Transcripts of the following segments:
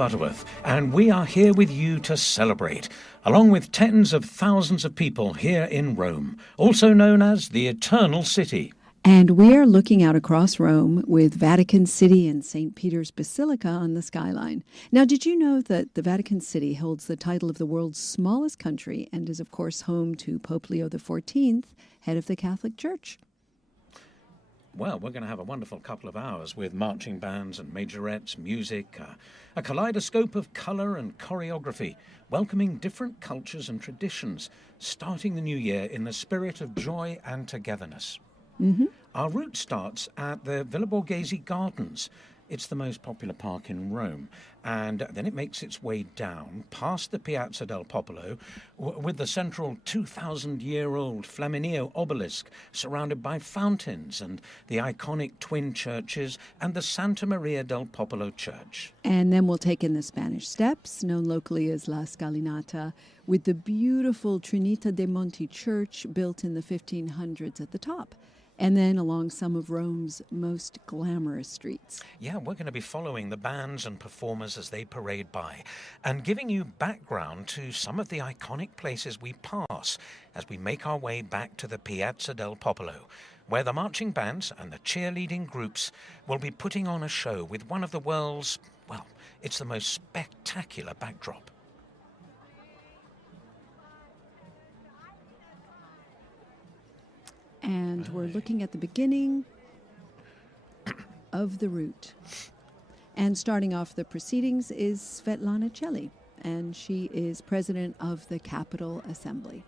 Butterworth, and we are here with you to celebrate, along with tens of thousands of people here in Rome, also known as the Eternal City. And we are looking out across Rome with Vatican City and St. Peter's Basilica on the skyline. Now, did you know that the Vatican City holds the title of the world's smallest country and is, of course, home to Pope Leo XIV, head of the Catholic Church? Well, we're going to have a wonderful couple of hours with marching bands and majorettes, music, a kaleidoscope of colour and choreography, welcoming different cultures and traditions, starting the new year in the spirit of joy and togetherness. Mm-hmm. Our route starts at the Villa Borghese Gardens. It's the most popular park in Rome, and then it makes its way down past the Piazza del Popolo with the central 2,000-year-old Flaminio obelisk surrounded by fountains and the iconic twin churches and the Santa Maria del Popolo church. And then we'll take in the Spanish Steps, known locally as La Scalinata, with the beautiful Trinita dei Monti church built in the 1500s at the top. And then along some of Rome's most glamorous streets. Yeah, we're going to be following the bands and performers as they parade by and giving you background to some of the iconic places we pass as we make our way back to the Piazza del Popolo, where the marching bands and the cheerleading groups will be putting on a show with one of the world's, well, it's the most spectacular backdrop. And we're looking at the beginning of the route. And starting off the proceedings is Svetlana Celli, and she is president of the Capitol Assembly.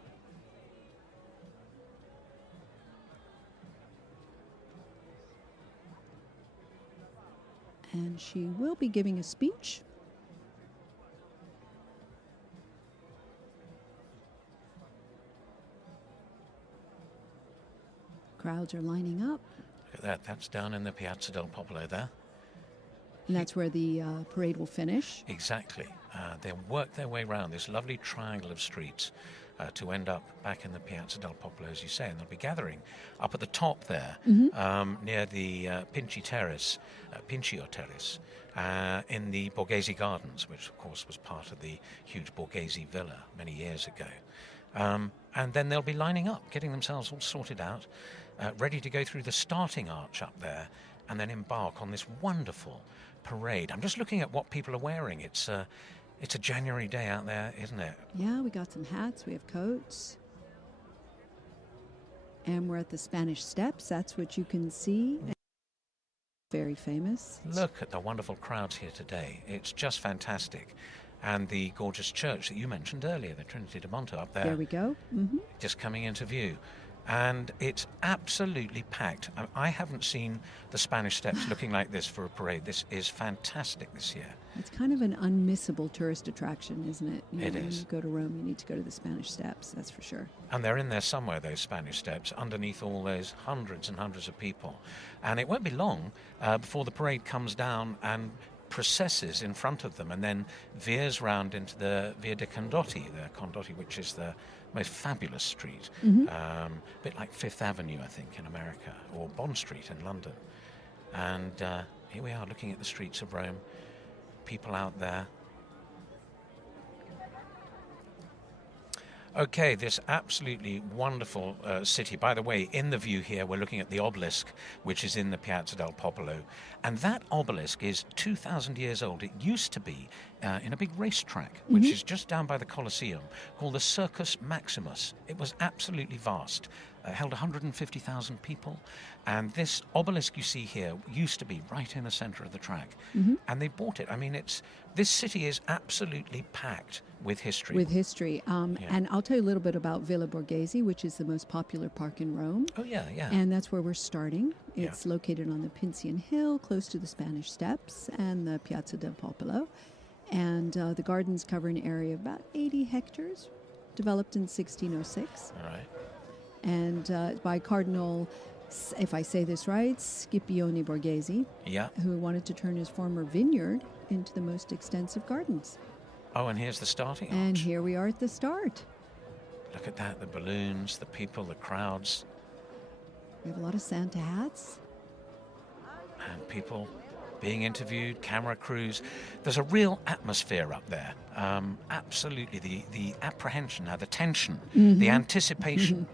And she will be giving a speech. Crowds are lining up. Look at that. That's down in the Piazza del Popolo there. And that's where the parade will finish. Exactly. They'll work their way around this lovely triangle of streets to end up back in the Piazza del Popolo, as you say. And they'll be gathering up at the top there, near the Pincio Terrace, in the Borghese Gardens, which, of course, was part of the huge Borghese villa many years ago. And then they'll be lining up, getting themselves all sorted out, ready to go through the starting arch up there and then embark on this wonderful parade. I'm just looking at what people are wearing. It's a January day out there, isn't it? Yeah, we got some hats, we have coats. And we're at the Spanish Steps. That's what you can see. Very famous. Look at the wonderful crowds here today. It's just fantastic. And the gorgeous church that you mentioned earlier, the Trinity de Monte up there. There we go. Mm-hmm. Just coming into view. And it's absolutely packed. I haven't seen the Spanish Steps looking like this for a parade. This is fantastic this year. It's kind of an unmissable tourist attraction, isn't it? It is. When you go to Rome, you need to go to the Spanish Steps, that's for sure. And they're in there somewhere, those Spanish Steps, underneath all those hundreds and hundreds of people. And it won't be long before the parade comes down and processes in front of them and then veers round into the Via de Condotti, which is the most fabulous street, a bit like Fifth Avenue, I think, in America, or Bond Street in London. And here we are looking at the streets of Rome, people out there. Okay, this absolutely wonderful city. By the way, in the view here, we're looking at the obelisk, which is in the Piazza del Popolo. And that obelisk is 2,000 years old. It used to be in a big racetrack, which is just down by the Colosseum, called the Circus Maximus. It was absolutely vast. Held 150,000 people. And this obelisk you see here used to be right in the center of the track. And they bought it. I mean, this city is absolutely packed with history. And I'll tell you a little bit about Villa Borghese, which is the most popular park in Rome. Oh, yeah. And that's where we're starting. It's located on the Pincian Hill, close to the Spanish Steps and the Piazza del Popolo. And the gardens cover an area of about 80 hectares, developed in 1606. All right. And by Cardinal, if I say this right, Scipione Borghese, who wanted to turn his former vineyard into the most extensive gardens. Oh, and here's the starting arch. And here we are at the start. Look at that, the balloons, the people, the crowds. We have a lot of Santa hats. And people being interviewed, camera crews. There's a real atmosphere up there. Absolutely, the apprehension, the tension, the anticipation.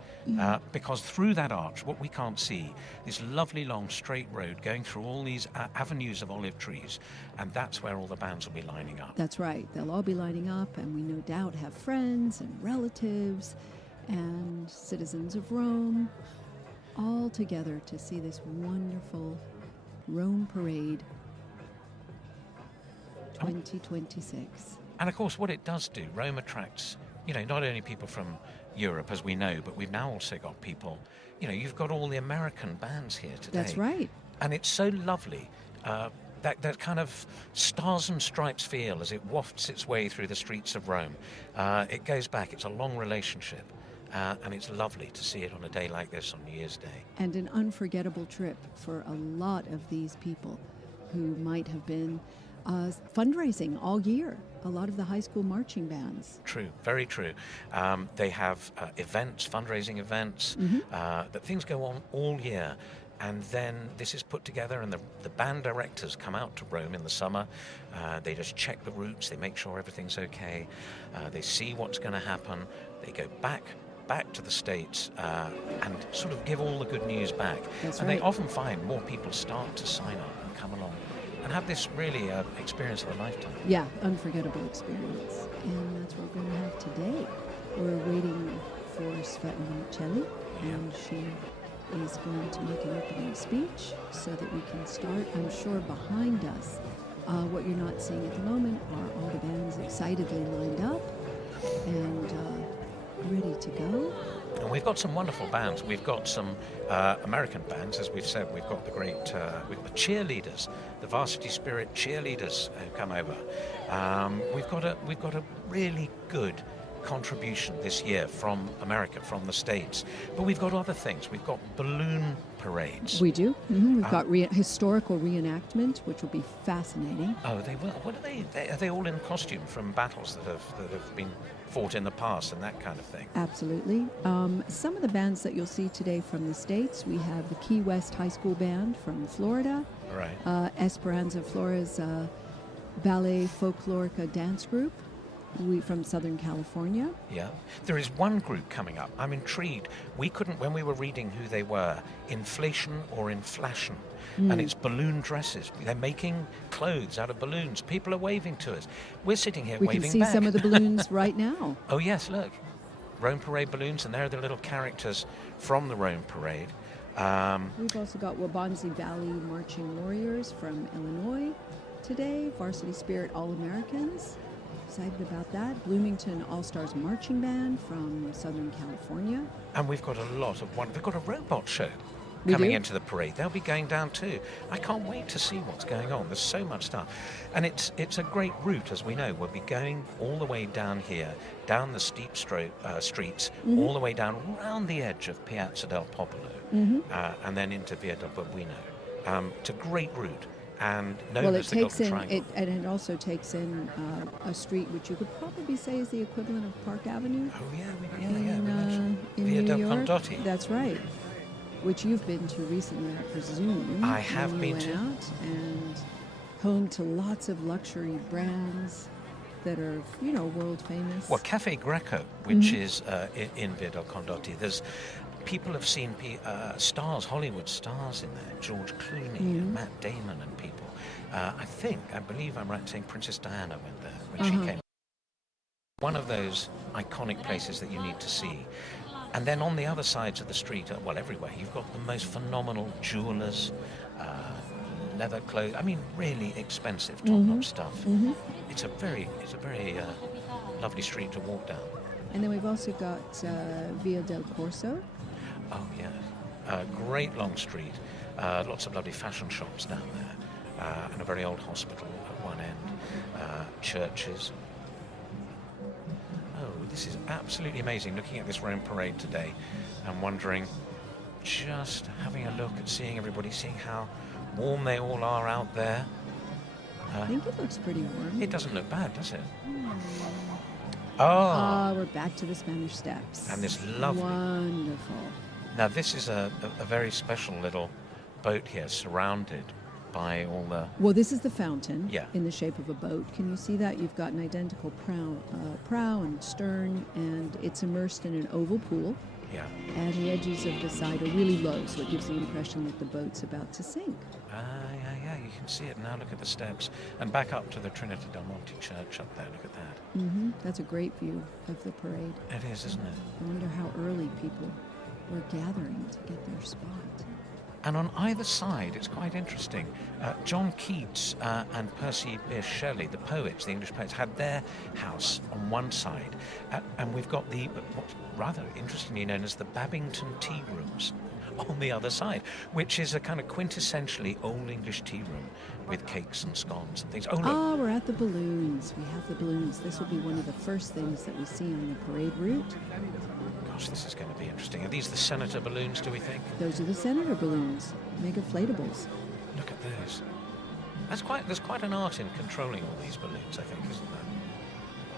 Because through that arch, what we can't see, this lovely long straight road going through all these avenues of olive trees, and that's where all the bands will be lining up. That's right. They'll all be lining up, and we no doubt have friends and relatives and citizens of Rome all together to see this wonderful Rome Parade 2026. And of course, what it does do, Rome attracts, not only people from Europe, as we know, but we've now also got people, you've got all the American bands here today. That's right. And it's so lovely, that kind of stars and stripes feel as it wafts its way through the streets of Rome. It goes back, it's a long relationship, and it's lovely to see it on a day like this on New Year's Day. And an unforgettable trip for a lot of these people who might have been fundraising all year. A lot of the high school marching bands. True, very true. They have events, fundraising events, that things go on all year. And then this is put together, and the band directors come out to Rome in the summer. They just check the routes, they make sure everything's okay. They see what's going to happen. They go back to the States and sort of give all the good news back. That's and right. They often find more people start to sign up and come along and have this really experience of a lifetime. Yeah, unforgettable experience. And that's what we're going to have today. We're waiting for Svetlana Celli, and she is going to make an opening speech so that we can start. I'm sure behind us, what you're not seeing at the moment are all the bands excitedly lined up and ready to go. And we've got some wonderful bands. We've got some American bands, as we've said. We've got the great, we've got the cheerleaders, the Varsity Spirit cheerleaders who come over. We've got a really good contribution this year from America, from the States. But we've got other things. We've got balloon parades. We do. We've got historical reenactment, which will be fascinating. Oh, they will. What are they? Are they all in costume from battles that have been fought in the past and that kind of thing? Absolutely. Some of the bands that you'll see today from the States, we have the Key West High School Band from Florida. Right. Esperanza Flores Ballet Folklorica Dance Group. From Southern California. Yeah. There is one group coming up. I'm intrigued. We couldn't, when we were reading who they were, Inflation or Inflation. And it's balloon dresses. They're making clothes out of balloons. People are waving to us. We're sitting here waving back. We can see some of the balloons right now. Oh, yes, look. Rome Parade balloons, and they're the little characters from the Rome Parade. We've also got Wabanzi Valley Marching Warriors from Illinois today. Varsity Spirit All-Americans. Excited about that. Bloomington All-Stars Marching Band from Southern California. And we've got a lot of we've got a robot show We coming do? into the parade. They'll be going down too. I can't wait to see what's going on. There's so much stuff. And it's a great route, as we know. We'll be going all the way down here, down the steep streets, all the way down around the edge of Piazza del Popolo, and then into Via del Babuino. It's a great route. And known as the Golden Triangle. It also takes in a street which you could probably say is the equivalent of Park Avenue. Oh yeah, we in mentioned New Via del York. Condotti. That's right. Which you've been to recently, I presume. I have when you been went to. out, and home to lots of luxury brands that are, world famous. Well, Cafe Greco, which is in Via del Condotti, there's people have seen stars, Hollywood stars in there, George Clooney and Matt Damon and people. I believe I'm right in saying Princess Diana went there when she came. One of those iconic places that you need to see. And then on the other sides of the street, everywhere, you've got the most phenomenal jewelers, leather clothes. I mean, really expensive, top-notch stuff. It's a very lovely street to walk down. And then we've also got Via del Corso. Oh, yeah. Great long street. Lots of lovely fashion shops down there. And a very old hospital at one end. Churches. Oh, this is absolutely amazing. Looking at this Rome Parade today and wondering, just having a look at seeing everybody, seeing how warm they all are out there. I think it looks pretty warm. It doesn't look bad, does it? Oh. We're back to the Spanish Steps. And this lovely... Wonderful. Now, this is a very special little boat here, surrounded by all the... Well, this is the fountain Yeah. in the shape of a boat. Can you see that? You've got an identical prow and stern, and it's immersed in an oval pool. Yeah. And the edges of the side are really low, so it gives the impression that the boat's about to sink. Yeah, you can see it now. Look at the steps. And back up to the Trinity del Monte Church up there. Look at that. Mm-hmm. That's a great view of the parade. It is, isn't it? I wonder how early people were gathering to get their spot. And on either side, it's quite interesting. John Keats and Percy Bysshe Shelley, the poets, the English poets, had their house on one side. And we've got what's rather interestingly known as the Babington Tea Rooms on the other side, which is a kind of quintessentially old English tea room with cakes and scones and things. Oh, look. We're at the balloons. We have the balloons. This will be one of the first things that we see on the parade route. Gosh, this is going to be interesting. Are these the senator balloons, do we think? Those are the senator balloons, mega inflatables. Look at those. There's quite an art in controlling all these balloons, I think, isn't there?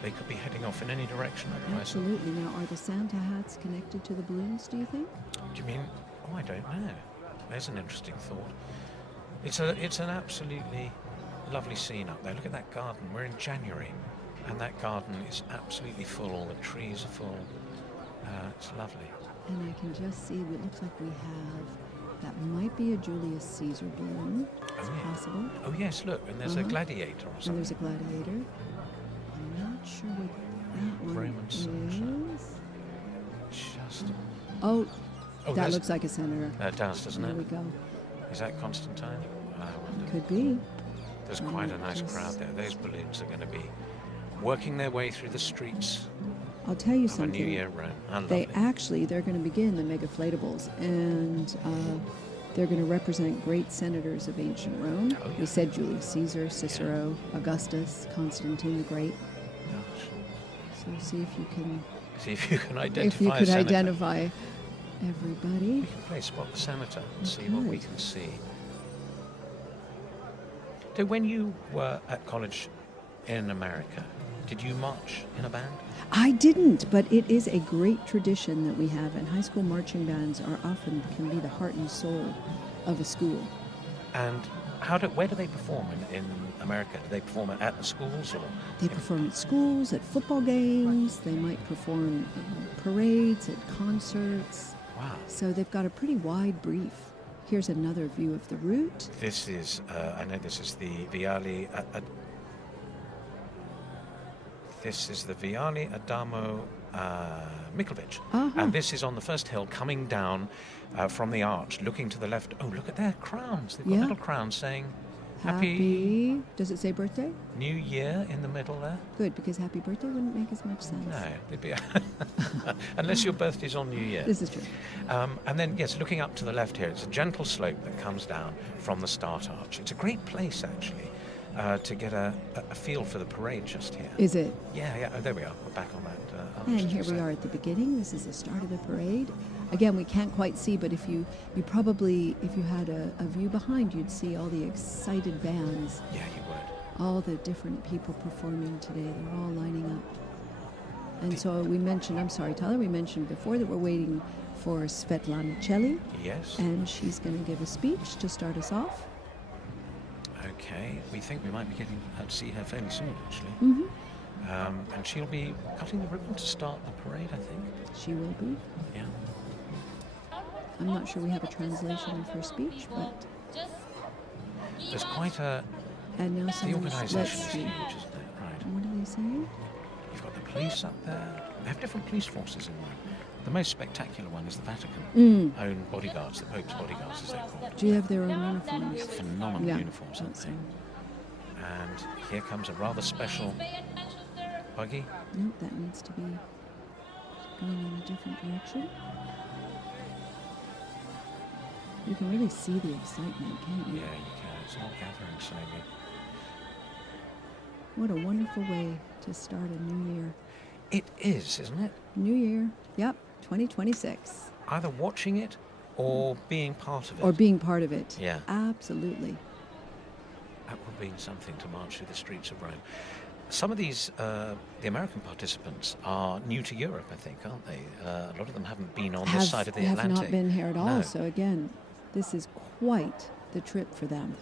They could be heading off in any direction otherwise. Absolutely. Now, are the Santa hats connected to the balloons, do you think? Do you mean? Oh, I don't know. There's an interesting thought. It's an absolutely lovely scene up there. Look at that garden. We're in January, and that garden is absolutely full. All the trees are full. It's lovely. And I can just see, it looks like we have, that might be a Julius Caesar balloon. It's possible. Oh, yes, look, and there's a gladiator or something. And there's a gladiator. I'm not sure what that one Roman soldier. is. Just... Oh, that looks like a senator. It does, doesn't it? There we go. Is that Constantine? I wonder. Could be. There's quite a nice crowd there. Those balloons are going to be working their way through the streets. I'll tell you New something. Year Rome. They're going to begin the mega inflatables, and they're going to represent great senators of ancient Rome. Oh, yeah. We said Julius Caesar, Cicero, Augustus, Constantine the Great. Gosh. So see if you can identify. If you could a senator. identify everybody. We can play Spot the Senator and see what we can see. So when you were at college in America, did you march in a band? I didn't, but it is a great tradition that we have, and high school marching bands can be the heart and soul of a school. And where do they perform in America? Do they perform at the schools or? They perform at schools, at football games. They might perform at parades, at concerts. Wow! So they've got a pretty wide brief. Here's another view of the route. This is, I know this is the Viale. This is the Viale Adamo Mickovic. And this is on the first hill coming down from the arch, looking to the left. Oh, look at their crowns. They've got little crowns saying Happy... Does it say birthday? New Year in the middle there. Good, because happy birthday wouldn't make as much sense. No, they'd be unless your birthday's on New Year. This is true. And then, yes, looking up to the left here, it's a gentle slope that comes down from the start arch. It's a great place, actually, to get a feel for the parade just here. Is it? Yeah. Oh, there we are. We're back on that. And here we are at the beginning. This is the start of the parade. Again, we can't quite see, but if you had a view behind, you'd see all the excited bands. Yeah, you would. All the different people performing today. They're all lining up. And so we mentioned, I'm sorry, Tyler, we mentioned before that we're waiting for Svetlana Celli. Yes. And she's going to give a speech to start us off. Okay, we think we might be getting to see her fairly soon, actually. Mm-hmm. And she'll be cutting the ribbon to start the parade, I think. She will be. Yeah. I'm not sure we have a translation of her speech, but... There's quite a... And now the organisation is huge, isn't it? Right. What are they saying? You've got the police up there. They have different police forces in Rome. The most spectacular one is the Vatican. Own bodyguards, the Pope's bodyguards, as they're called. Do you have their own uniforms? Phenomenal uniforms, aren't they? And here comes a rather special buggy. Nope, that needs to be going in a different direction. You can really see the excitement, can't you? Yeah, you can. It's all gathering slowly. What a wonderful way to start a new year. It is, isn't it? New year. Yep, 2026. Either watching it or being part of it. Or being part of it. Yeah. Absolutely. That would be something to march through the streets of Rome. Some of these, the American participants are new to Europe, I think, aren't they? A lot of them haven't been on this side of the Atlantic. Have not been here at all. No. So again, this is quite the trip for them.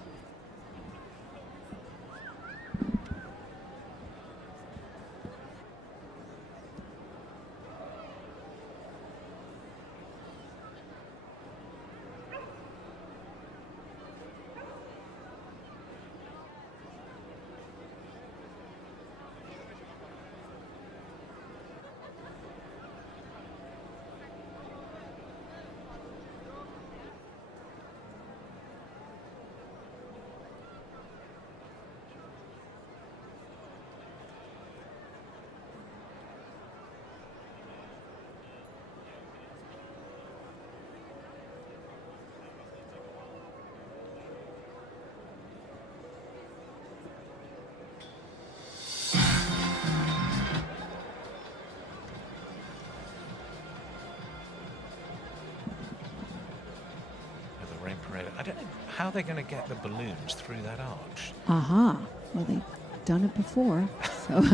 how are they going to get the balloons through that arch? Aha. Well, they've done it before, so...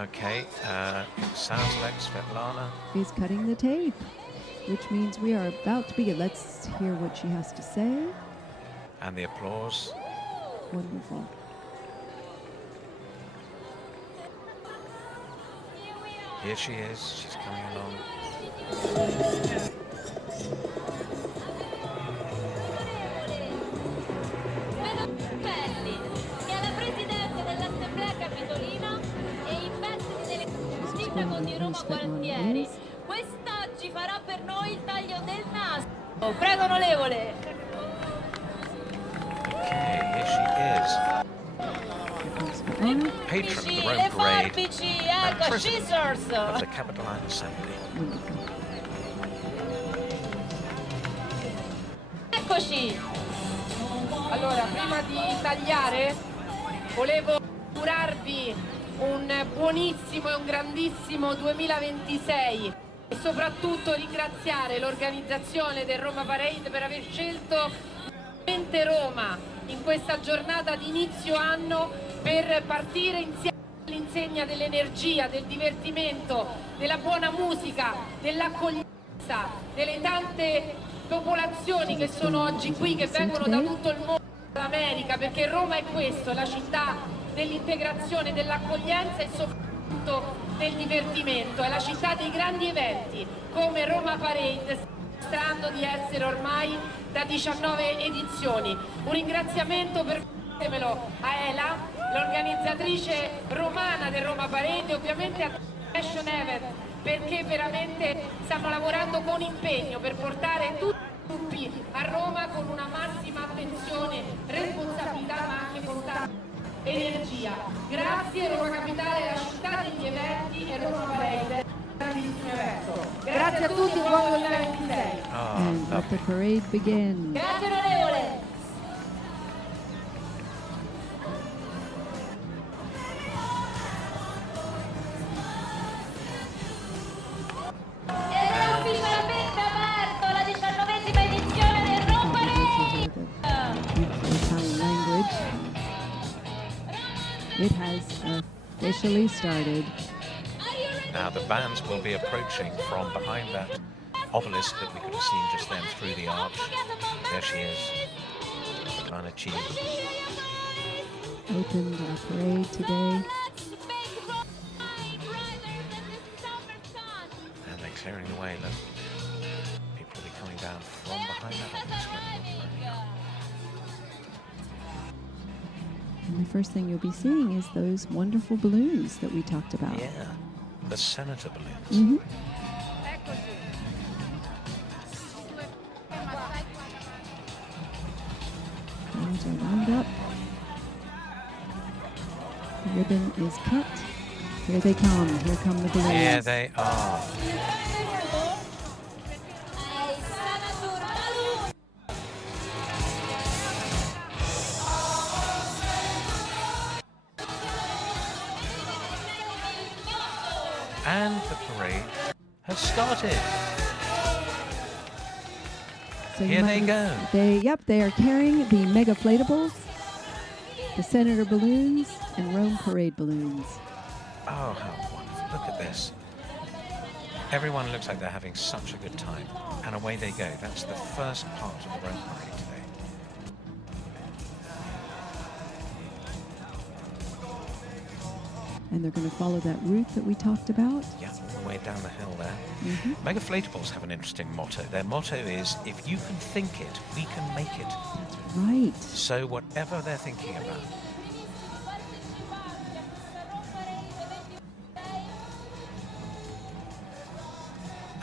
Okay, it sounds like Svetlana is cutting the tape, which means we are about to begin. Let's hear what she has to say. And the applause. Wonderful. Here she is, she's coming along. Con di Roma quartieri. Quest'oggi farà per noi il taglio del naso. Prego, onorevole. Okay, here she is. Patron of the Rome Parade and President of the Capitoline Assembly. Eccoci. Allora, prima di tagliare, volevo augurarvi un buonissimo e un grandissimo 2026 e soprattutto ringraziare l'organizzazione del Roma Parade per aver scelto Roma in questa giornata di inizio anno per partire insieme all'insegna dell'energia, del divertimento, della buona musica, dell'accoglienza, delle tante popolazioni che sono oggi qui, che vengono da tutto il mondo, dall'America, perché Roma è questo, la città dell'integrazione, dell'accoglienza e soprattutto del divertimento. È la città dei grandi eventi, come Roma Parade, dimostrando di essere ormai da 19 edizioni. Un ringraziamento a Ela, l'organizzatrice romana del Roma Parade, e ovviamente a Fashion Event, perché veramente stanno lavorando con impegno per portare tutti i gruppi a Roma con una massima attenzione, responsabilità, ma anche con tanta energia. Grazie, Roma Capitale è la città degli eventi e Roma Parade è un grandissimo evento. Grazie a tutti, buon 2026. And let the parade begin. Grazie, onorevole. Ed è ufficialmente aperto la 19ª edizione del Roma Parade. Italian language. It has officially started. Now the bands will be approaching from behind that obelisk that we could have seen just then through the arch. There she is, Svetlana Chi. Opened our parade today. And they're clearing the way, look. People will be coming down from behind that obelisk. And the first thing you'll be seeing is those wonderful balloons that we talked about. Yeah, the senator balloons. Mm-hmm. Balloons are wound up. The ribbon is cut. Here they come. Here come the balloons. Here they are. And the parade has started. So Here they go. They are carrying the megaflatables, the senator balloons, and Rome parade balloons. Oh, how wonderful. Look at this. Everyone looks like they're having such a good time. And away they go. That's the first part of the Rome parade today. And they're going to follow that route that we talked about. Yeah, all the way down the hill there. Mm-hmm. Megaflatables have an interesting motto. Their motto is, if you can think it, we can make it. That's right. So whatever they're thinking about.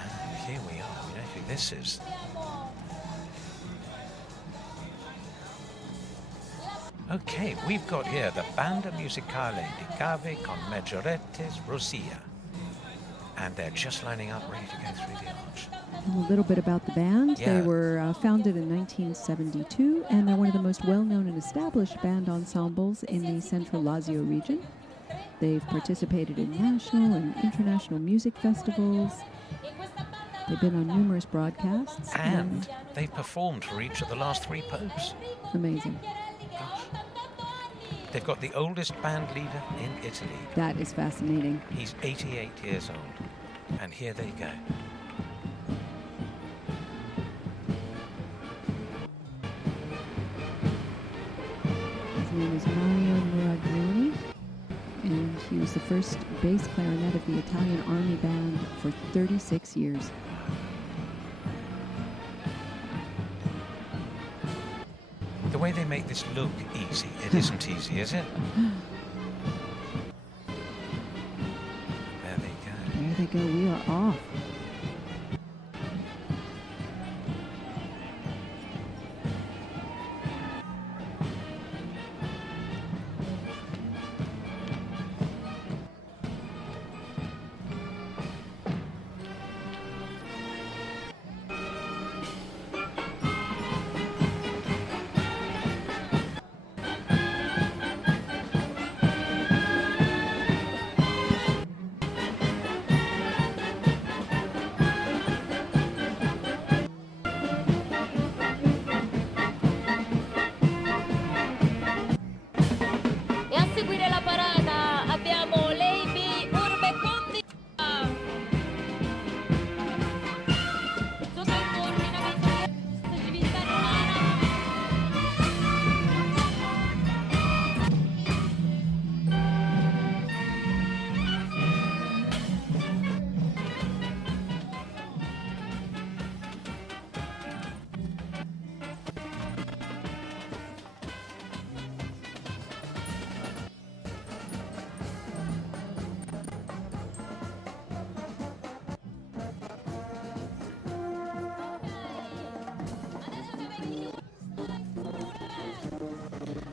And here we are. We know who this is. Okay, we've got here the Banda Musicale di Cave con Maggiorettes Rosia. And they're just lining up, ready to go through the arch. And a little bit about the band. Yeah. They were founded in 1972, and they're one of the most well-known and established band ensembles in the Central Lazio region. They've participated in national and international music festivals. They've been on numerous broadcasts. And they've performed for each of the last 3 popes. Amazing. Gosh. They've got the oldest band leader in Italy. That is fascinating. He's 88 years old. And here they go. His name is Mario Muraglioni, and he was the first bass clarinet of the Italian Army Band for 36 years. The way they make this look easy, it isn't easy, is it? There they go. There they go. We are off.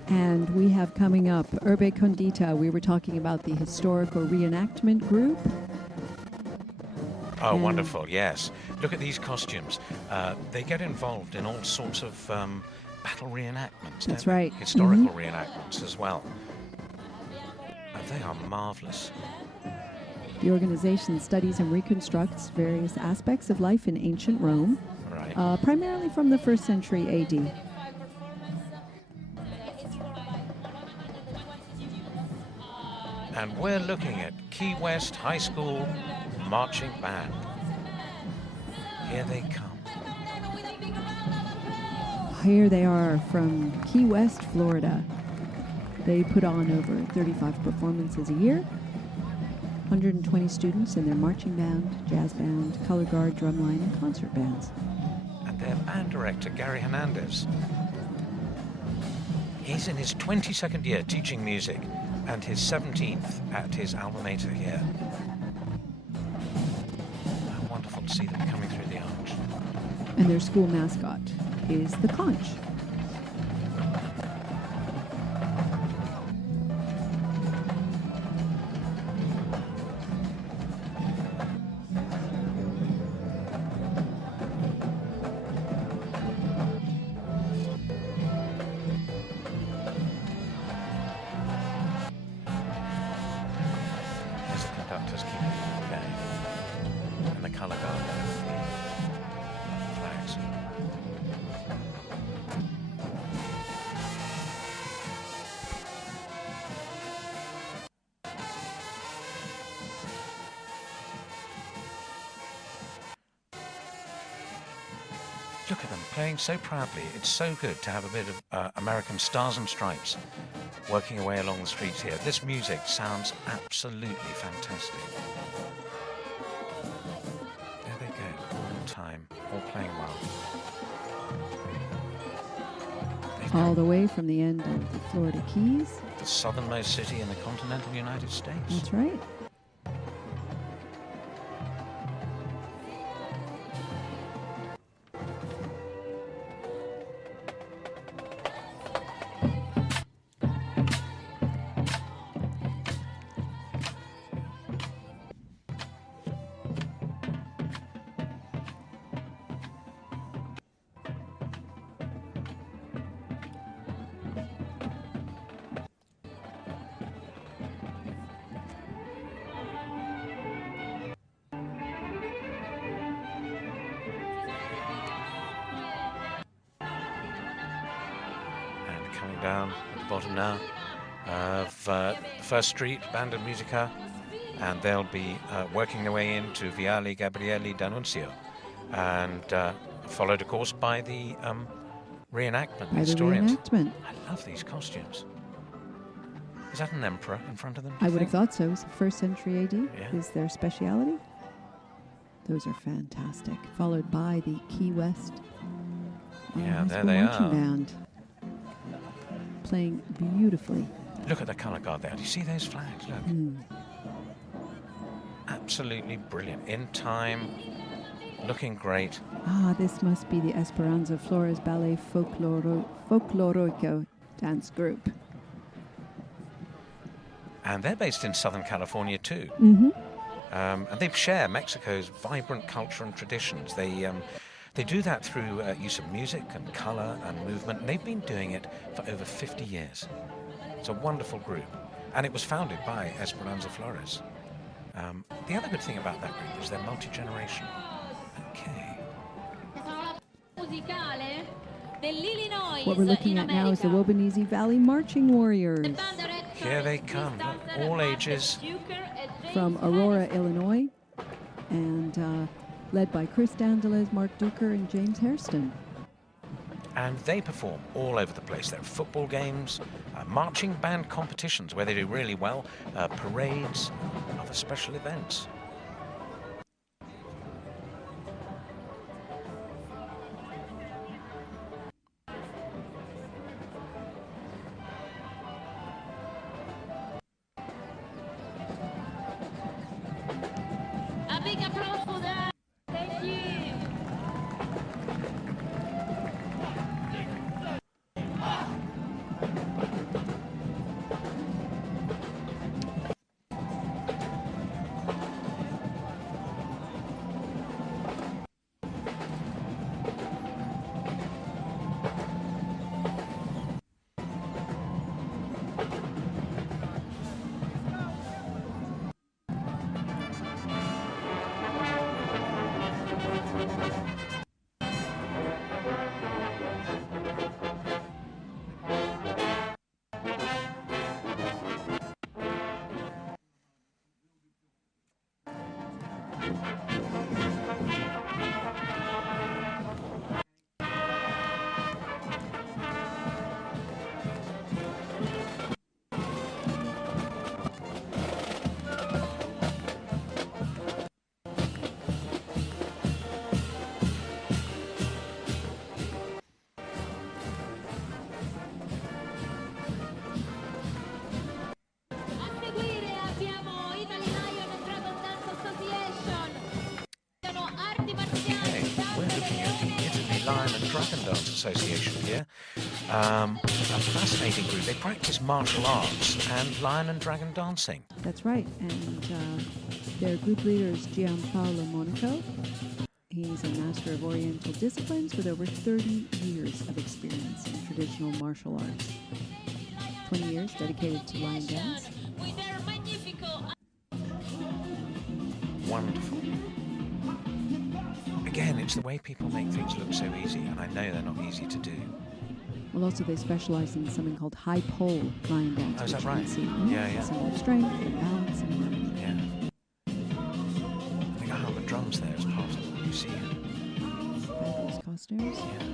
And we have coming up Urbe Condita. We were talking about the historical reenactment group. Oh, wonderful, yes. Look at these costumes. They get involved in all sorts of battle reenactments. That's don't they? right. Historical reenactments as well. They are marvelous. The organization studies and reconstructs various aspects of life in ancient Rome, Right. primarily from the 1st century AD. And we're looking at Key West High School Marching Band. Here they come. Here they are from Key West, Florida. They put on over 35 performances a year. 120 students in their marching band, jazz band, color guard, drumline, and concert bands. And their band director, Gary Hernandez. He's in his 22nd year teaching music and his 17th at his alma mater here. How wonderful to see them coming through the arch. And their school mascot is the conch. As the conductors keep it going. And the colour guard with the flags. Look at them playing so proudly. It's so good to have a bit of American Stars and Stripes working away along the streets here. This music sounds absolutely fantastic. There they go, all in time, all playing well. They've All got the way from the end of the Florida Keys. the southernmost city in the continental United States. That's right. coming down at the bottom now of First Street, band and musica, and they'll be working their way into Viale Gabriele D'Annunzio, and followed, of course, by the reenactment. By the historians. reenactment. I love these costumes. Is that an emperor in front of them? I would have thought so. It was 1st century AD Yeah. is their speciality. Those are fantastic. Followed by the Key West Yeah, high there school they marching are. band, playing beautifully. Look at the colour guard there. Do you see those flags? Look. Absolutely brilliant. In time, looking great. Ah, this must be the Esperanza Flores Ballet Folklorico dance group. And they're based in Southern California too. And they share Mexico's vibrant culture and traditions. They do that through use of music and colour and movement, and they've been doing it for over 50 years. It's a wonderful group, and it was founded by Esperanza Flores. The other good thing about that group is they're multi-generation. Okay. What we're looking at now is the Wobanese Valley Marching Warriors Here they come, all ages. from Aurora, Illinois, and led by Chris Dandeles, Mark Duker, and James Hairston. And they perform all over the place. There are football games, marching band competitions where they do really well, parades, other special events. A big applause for that. Thank you. Dragon Dance Association here. A fascinating group. They practice martial arts and lion and dragon dancing. That's right, and their group leader is Gianpaolo Monaco. He's a master of Oriental disciplines with over 30 years of experience in traditional martial arts. 20 years dedicated to lion dance. Wonderful. Again, it's the way people make things look so easy, and I know they're not easy to do. Well, also they specialize in something called high pole lion dance. Oh, is that which you right? can see. Yeah, yeah. Symbol of strength and balance and harmony. Yeah. I think I have the drums there as part of what you see. Fabulous costumes. Yeah.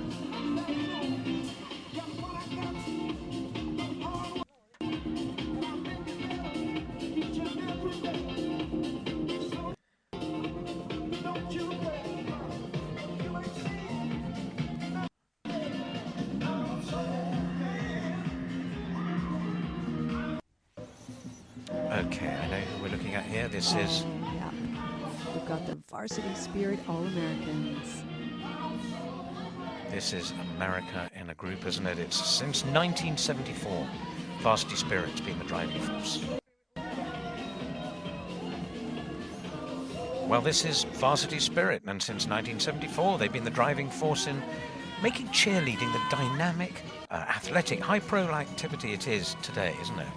Okay, I know who we're looking at here. This is... Yeah. We've got the Varsity Spirit All-Americans. This is America in a group, isn't it? It's since 1974. Varsity Spirit's been the driving force. Well, this is Varsity Spirit, and since 1974 they've been the driving force in making cheerleading the dynamic, athletic, high-pro activity it is today, isn't it?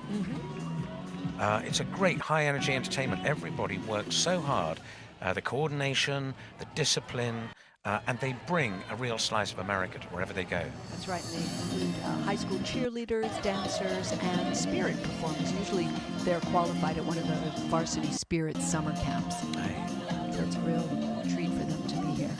It's a great high-energy entertainment. Everybody works so hard. The coordination, the discipline, and they bring a real slice of America to wherever they go. That's right. And they include high school cheerleaders, dancers, and spirit performers. Usually they're qualified at one of the varsity spirit summer camps. So it's a real treat for them to be here.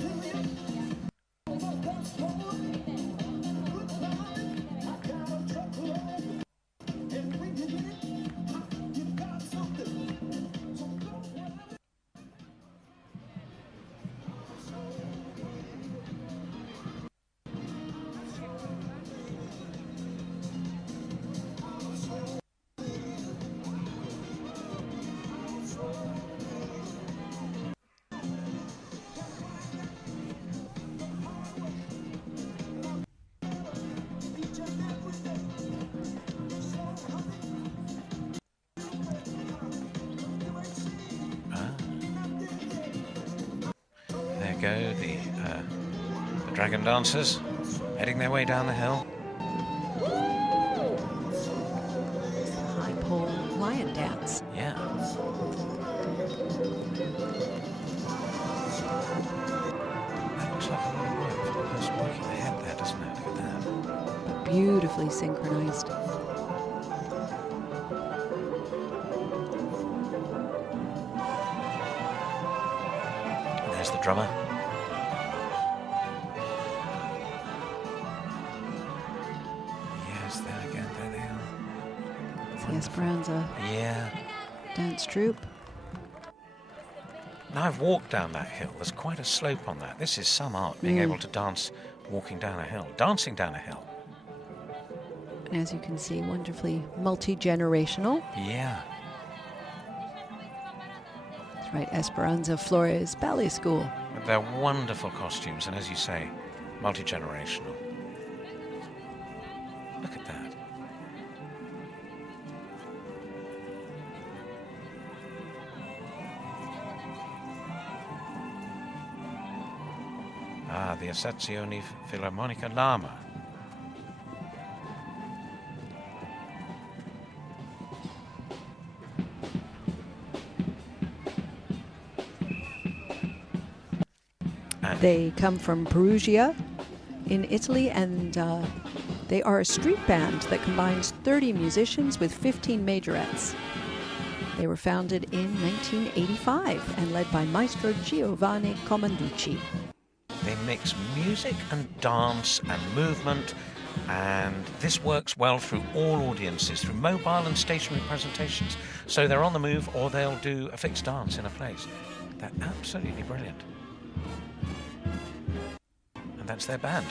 Go the dragon dancers heading their way down the hill. High pole lion dance. Yeah. That looks like a lot of work for the person working the head there, doesn't it? Look at that. Beautifully synchronized. There's the drummer. Yes, there again, there they are. It's the Esperanza Yeah. dance troupe. Now I've walked down that hill. There's quite a slope on that. This is some art, being able to dance walking down a hill, dancing down a hill. And as you can see, wonderfully multi-generational. Yeah. That's right, Esperanza Flores Ballet School. With their wonderful costumes, and as you say, multi-generational. Look at that. Ah, the Associazione Filarmonica Lama. They come from Perugia in Italy, and they are a street band that combines 30 musicians with 15 majorettes. They were founded in 1985 and led by Maestro Giovanni Comanducci. They mix music and dance and movement, and this works well through all audiences, through mobile and stationary presentations. So they're on the move, or they'll do a fixed dance in a place. They're absolutely brilliant. And that's their band.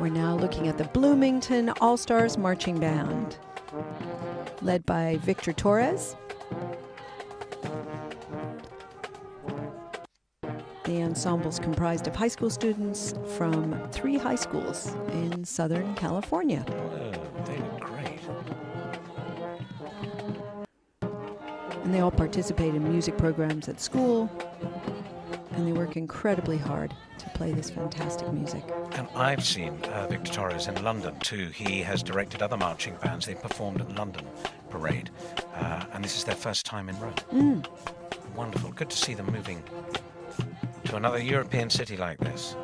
We're now looking at the Bloomington All-Stars Marching Band, led by Victor Torres. The ensemble's comprised of high school students from 3 high schools in Southern California. They look great. And they all participate in music programs at school, and they work incredibly hard to play this fantastic music. And I've seen Victor Torres in London too. He has directed other marching bands. They performed at the London Parade, and this is their first time in Rome. Wonderful. Good to see them moving to another European city like this.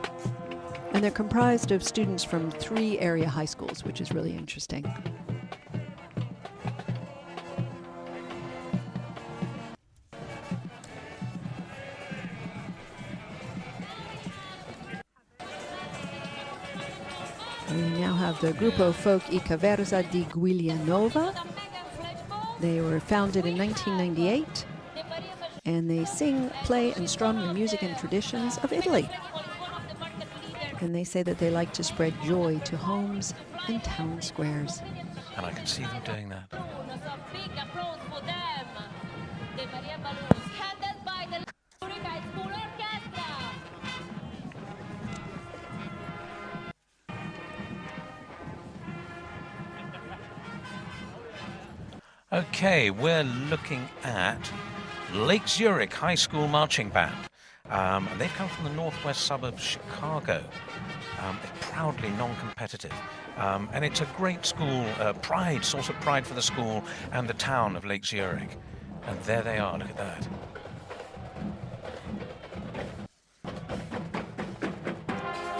And they're comprised of students from 3 area high schools, which is really interesting. We now have the Gruppo Folk I Caverza di Giulianova. They were founded in 1998, and they sing, play, and strum the music and traditions of Italy. And they say that they like to spread joy to homes and town squares. And I can see them doing that. Okay, we're looking at Lake Zurich High School Marching Band. And they've come from the northwest suburb of Chicago. They're proudly non-competitive. And it's a great school, pride, source of pride for the school and the town of Lake Zurich. And there they are, look at that.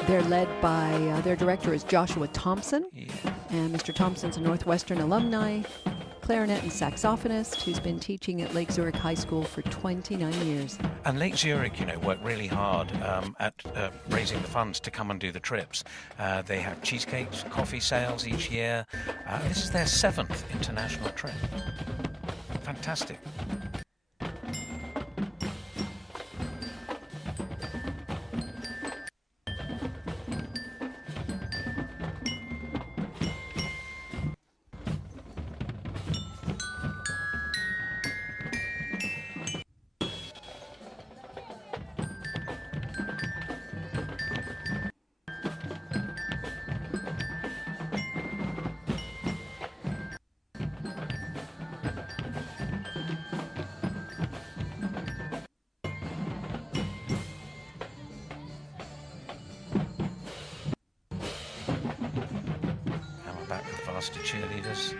They're led by, their director is Joshua Thompson. Yeah. And Mr. Thompson's a Northwestern alumni, clarinet and saxophonist who's been teaching at Lake Zurich High School for 29 years. And Lake Zurich, you know, worked really hard at raising the funds to come and do the trips. They have cheesecakes, coffee sales each year. This is their 7th international trip. Fantastic. Varsity cheerleaders.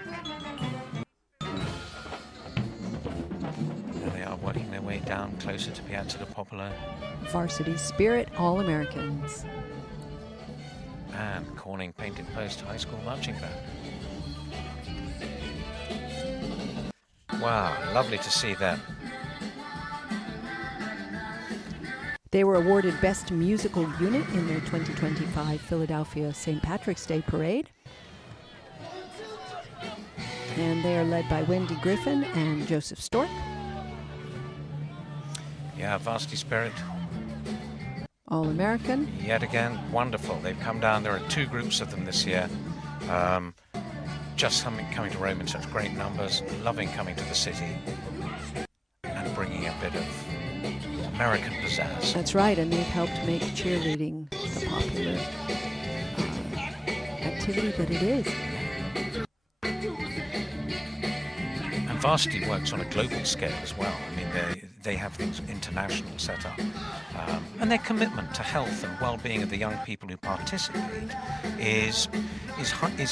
There they are, working their way down closer to Piazza del Popolo. Varsity Spirit All-Americans. And Corning Painted Post High School Marching Band. Wow, lovely to see them. They were awarded Best Musical Unit in their 2025 Philadelphia St. Patrick's Day Parade. And they are led by Wendy Griffin and Joseph Stork. Yeah, Varsity Spirit. All-American. Yet again, wonderful. They've come down. There are 2 groups of them this year. Just coming to Rome in such great numbers, loving coming to the city and bringing a bit of American pizzazz. That's right, and they've helped make cheerleading the popular activity that it is. Varsity works on a global scale as well. I mean, they have things international set up. And their commitment to health and well-being of the young people who participate is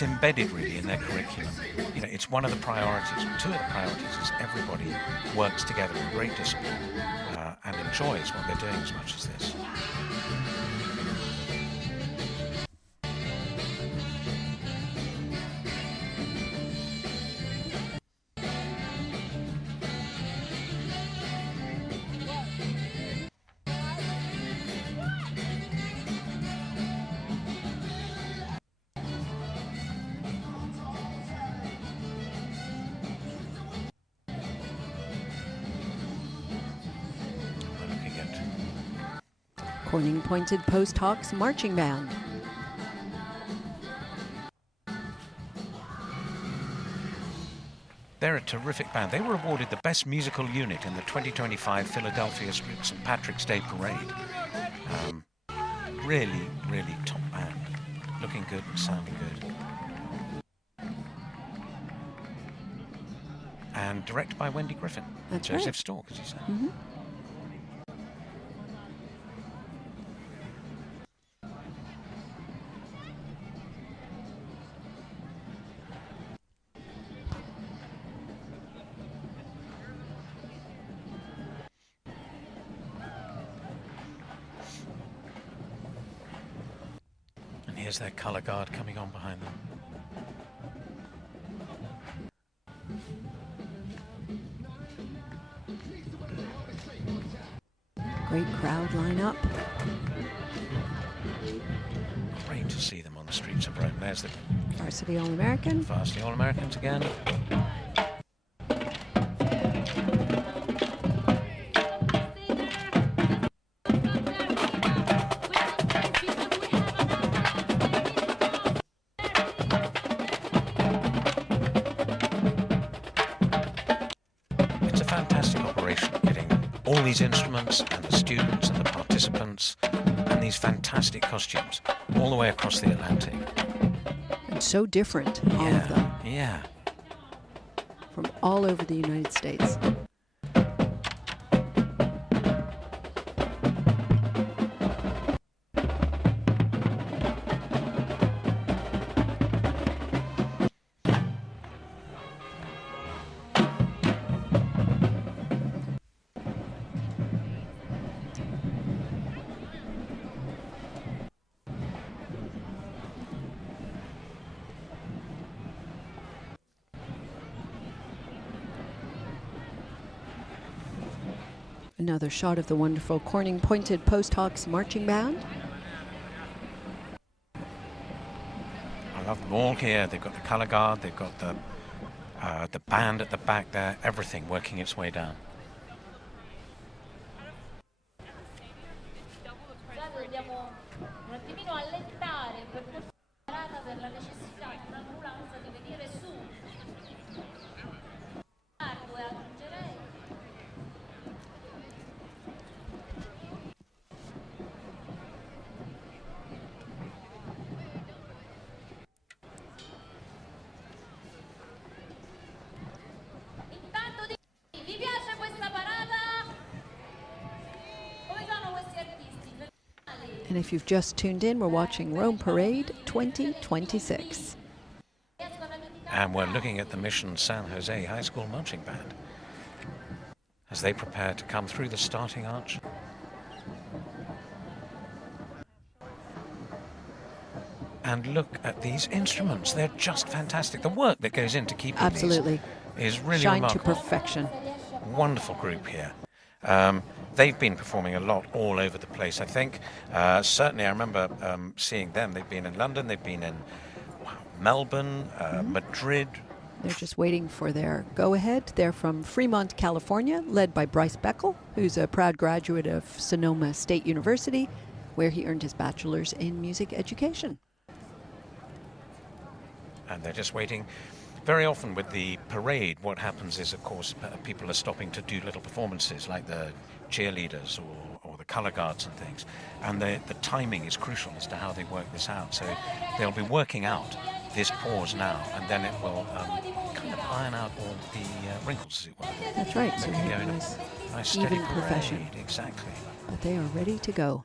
embedded really in their curriculum. You know, it's one of the priorities, 2 of the priorities is everybody works together in great discipline and enjoys what they're doing as much as this. Corning Pointed Post Hawks Marching Band. They're a terrific band. They were awarded the Best Musical Unit in the 2025 Philadelphia St. Patrick's Day Parade. Really, really top band. Looking good and sounding good. And directed by Wendy Griffin. That's Joseph right. Stork, as you said. Mm-hmm. here's their colour guard coming on behind them. Great crowd lineup. Great to see them on the streets of Rome. There's the Varsity All-American. Varsity All-Americans again. It's a fantastic operation, getting all these instruments and the students and the participants and these fantastic costumes all the way across the Atlantic. And so different, all of them, Yeah. from all over the United States. Another shot of the wonderful Corning Pointed Post Hawks marching band. I love them all here. They've got the colour guard, they've got the band at the back there, everything working its way down. Scusate, dobbiamo un attimino allentare il percorso di parata per la necessità di un'ambulanza di venire su. Arco e aggiungerei. Intanto vi piace questa parata? Come sono questi artisti? Fenomenali. And if you've just tuned in, we're watching Rome Parade 2026. And we're looking at the Mission San Jose High School Marching Band as they prepare to come through the starting arch. And look at these instruments. They're just fantastic. The work that goes into keeping Absolutely. these is really Shine to remarkable. perfection. Wonderful group here. They've been performing a lot all over the place, I think. Certainly, I remember seeing them. They've been in London, they've been in Melbourne, Madrid. They're just waiting for their go-ahead. They're from Fremont, California, led by Bryce Beckel, who's a proud graduate of Sonoma State University, where he earned his bachelor's in music education. And they're just waiting. Very often with the parade, what happens is, of course, people are stopping to do little performances like the cheerleaders or the colour guards and things. And the timing is crucial as to how they work this out. So they'll be working out this pause now, and then it will kind of iron out all the wrinkles, as it were. That's right. So Make we it go have in a a nice nice steady even profession. parade. Exactly. But they are ready to go.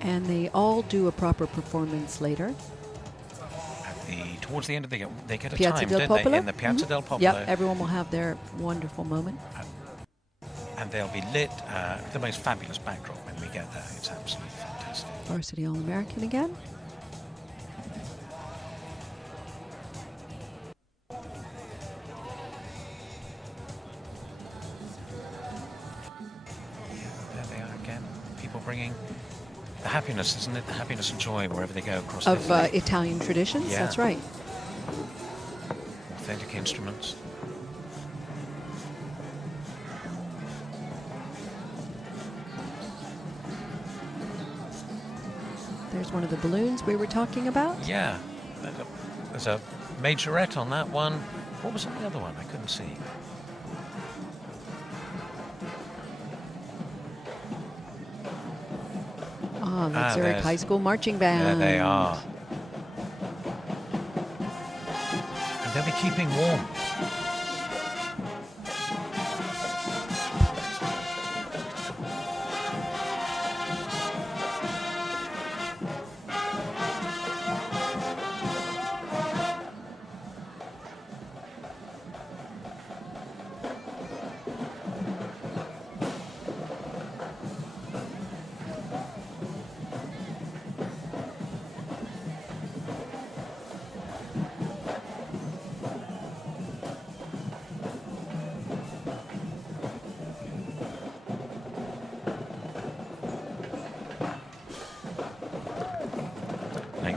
And they all do a proper performance later. Towards the end of the they get a Piazza time, del don't Popolo? they, in the Piazza del Popolo? Yep, everyone will have their wonderful moment. And they'll be lit, the most fabulous backdrop when we get there. It's absolutely fantastic. Varsity All-American again. There they are again. People bringing the happiness, isn't it? The happiness and joy wherever they go across Of Italy. Italian traditions, Yeah. that's right. Authentic instruments. There's one of the balloons we were talking about. Yeah. There's a majorette on that one. What was on the other one? I couldn't see. Ah, the Zurich there's- High School Marching Band. There they are. And they'll be keeping warm.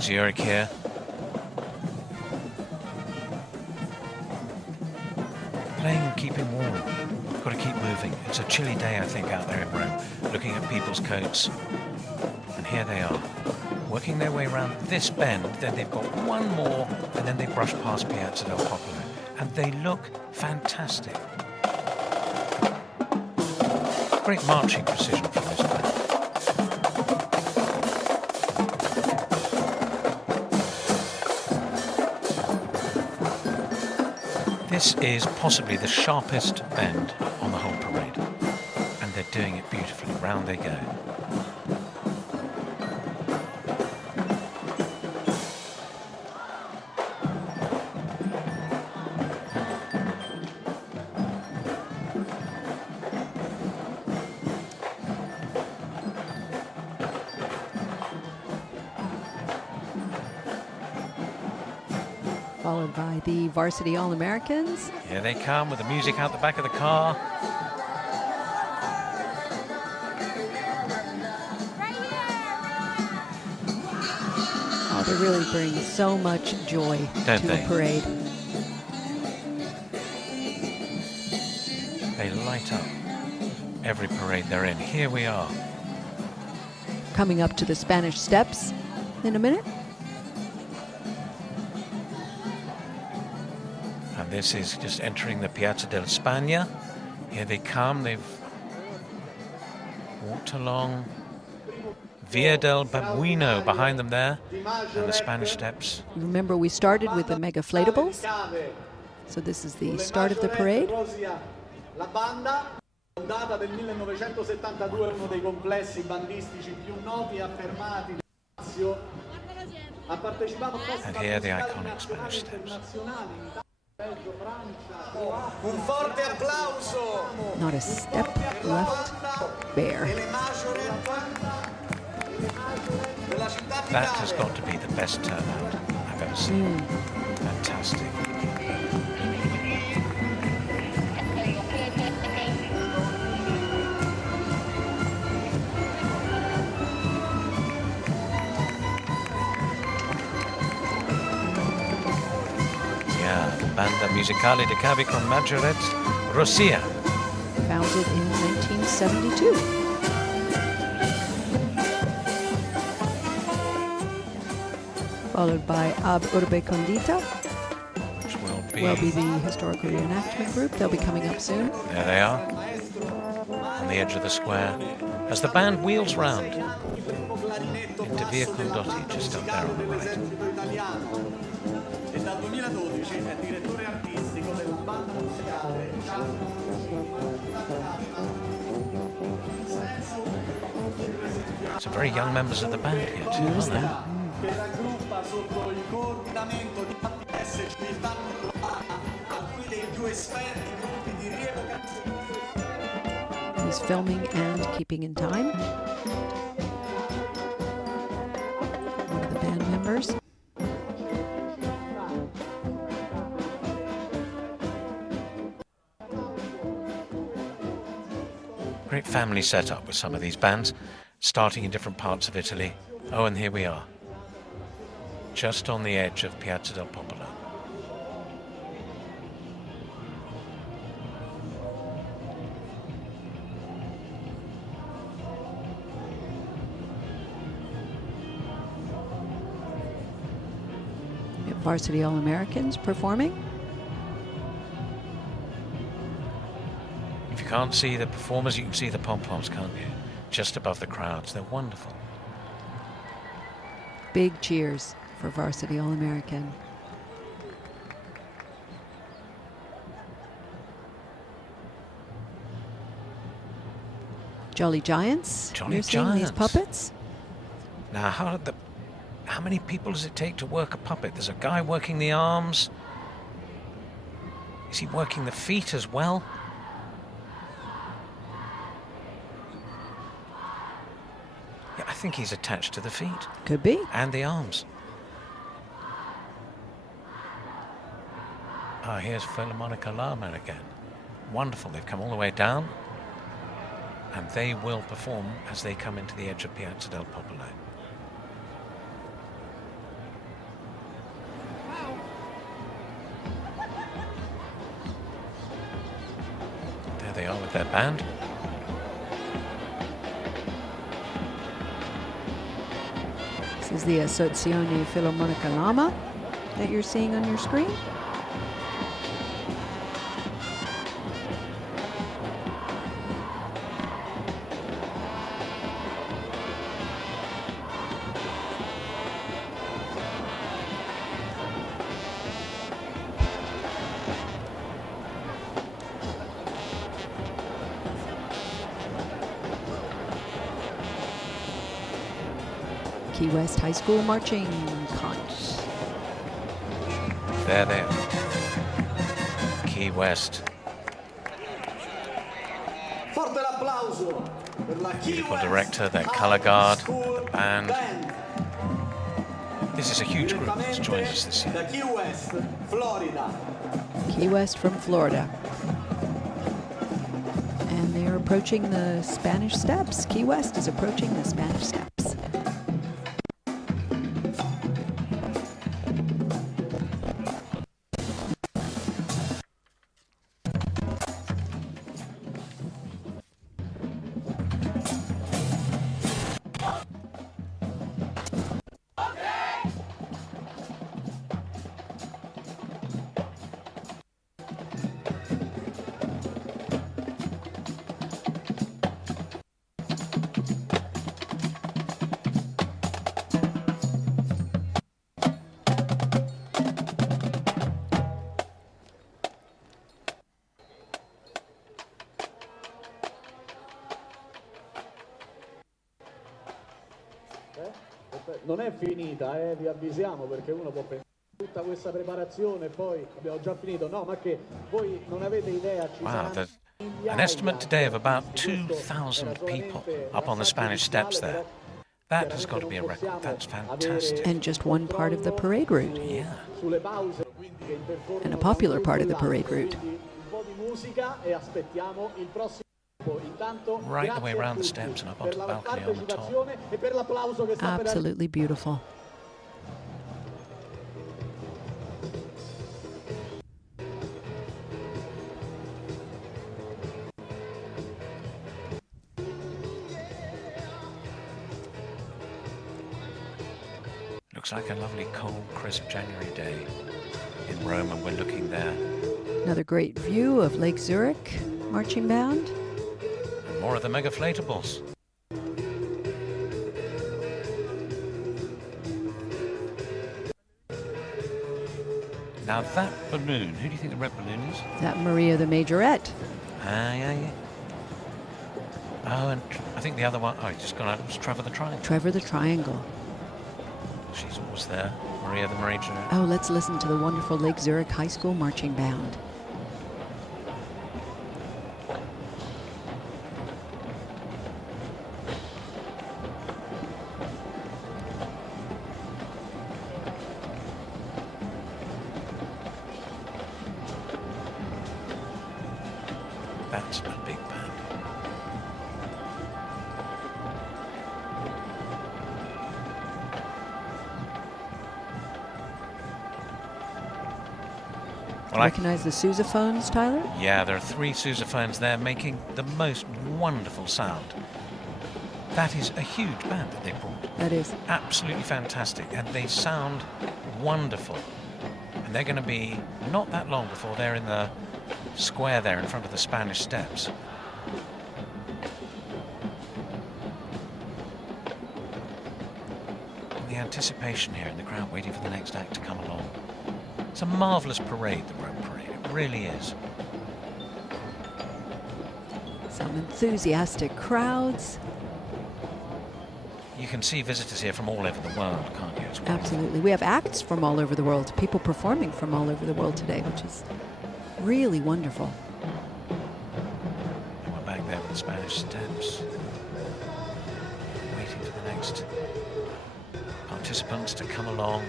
Zurich here. Playing and keeping warm. Got to keep moving. It's a chilly day, I think, out there in Rome. Looking at people's coats. And here they are, working their way around this bend. Then they've got one more, and then they brush past Piazza del Popolo. And they look fantastic. Great marching precision from this band. This is possibly the sharpest bend on the whole parade. And they're doing it beautifully. Round they go. Followed by the Varsity All-Americans. Here they come with the music out the back of the car. Oh, they really bring so much joy Don't to they? a parade. They light up every parade they're in. Here we are. Coming up to the Spanish Steps in a minute. And this is just entering the Piazza del Spagna. Here they come. They've walked along Via del Babuino behind them there, and the Spanish Steps. Remember, we started with the megaflatables. So this is the start of the parade. La banda, fondata del 1972, è uno dei complessi bandistici più noti e affermati del Lazio. Ha partecipato And here the iconic Spanish Steps. Un forte applauso. Not a step left bare. That has got to be the best turnout I've ever seen. Fantastic. Yeah, Banda Musicale di Cavi con Majoret Rosia. Founded in 1972. Followed by Ab Urbe Condita, Which will be the historical reenactment group. They'll be coming up soon. There they are, on the edge of the square, as the band wheels round into Via Condotti, just up there on the right. E dal 2012 è direttore artistico della banda musicale. Some very young members of the band here too, aren't they? Che raggruppa sotto il coordinamento di AQUÍ civiltà urbana, alcuni dei più esperti gruppi di rievocazione. He's filming and keeping in time. One of the band members. Great family setup with some of these bands, starting in different parts of Italy. Oh, and here we are, just on the edge of Piazza del Popolo. Varsity All-Americans performing. If you can't see the performers, you can see the pom-poms, can't you? Just above the crowds. They're wonderful. Big cheers for Varsity All-American. Jolly Giants. Jolly You're seeing these Giants. puppets? Now, how many people does it take to work a puppet? There's a guy working the arms. Is he working the feet as well? Yeah, I think he's attached to the feet. Could be. And the arms. Ah, here's Philharmonica Lama again. Wonderful. They've come all the way down. And they will perform as they come into the edge of Piazza del Popolo. There they are with their band. This is the Associazione Filarmonica Lama that you're seeing on your screen. Key West High School Marching Conch. There they are. Key West. Forte l'applauso per la Key Beautiful West director, their colour guard, School the band. Band. This is a huge group that's joined us this year. Da Key West, Florida. Key West from Florida. And they're approaching the Spanish Steps. Key West is approaching the Spanish Steps. Non è finita, vi avvisiamo, perché uno può pensare tutta questa preparazione e poi abbiamo già finito. No, ma che voi non avete idea. Wow, an estimate today of about 2,000 people up on the Spanish Steps there. That has got to be a record. That's fantastic. And just one part of the parade route. Yeah. And a popular part of the parade route. Right the way around the steps and up onto the balcony on the top. Absolutely beautiful. Looks like a lovely cold, crisp January day in Rome, and we're looking there. Another great view of Lake Zurich marching band. And more of the megaflatables. Now that balloon, who do you think the red balloon is? That Maria the Majorette. Yeah. Oh, and I think the other one, he's just gone out, it was Trevor the Triangle. Trevor the Triangle. She's always there, Maria the Major. Oh, let's listen to the wonderful Lake Zurich High School marching band. That's a big band. Well, Recognize the sousaphones, Tyler? Yeah, there are 3 sousaphones there making the most wonderful sound. That is a huge band that they brought. That is. Absolutely fantastic, and they sound wonderful. And they're going to be not that long before they're in the square there in front of the Spanish Steps. And the anticipation here in the crowd waiting for the next act to come along. It's a marvellous parade, the Rome Parade. It really is. Some enthusiastic crowds. You can see visitors here from all over the world, can't you? As well? Absolutely. We have acts from all over the world, people performing from all over the world today, which is really wonderful. And we're back there with the Spanish Steps, waiting for the next participants to come along.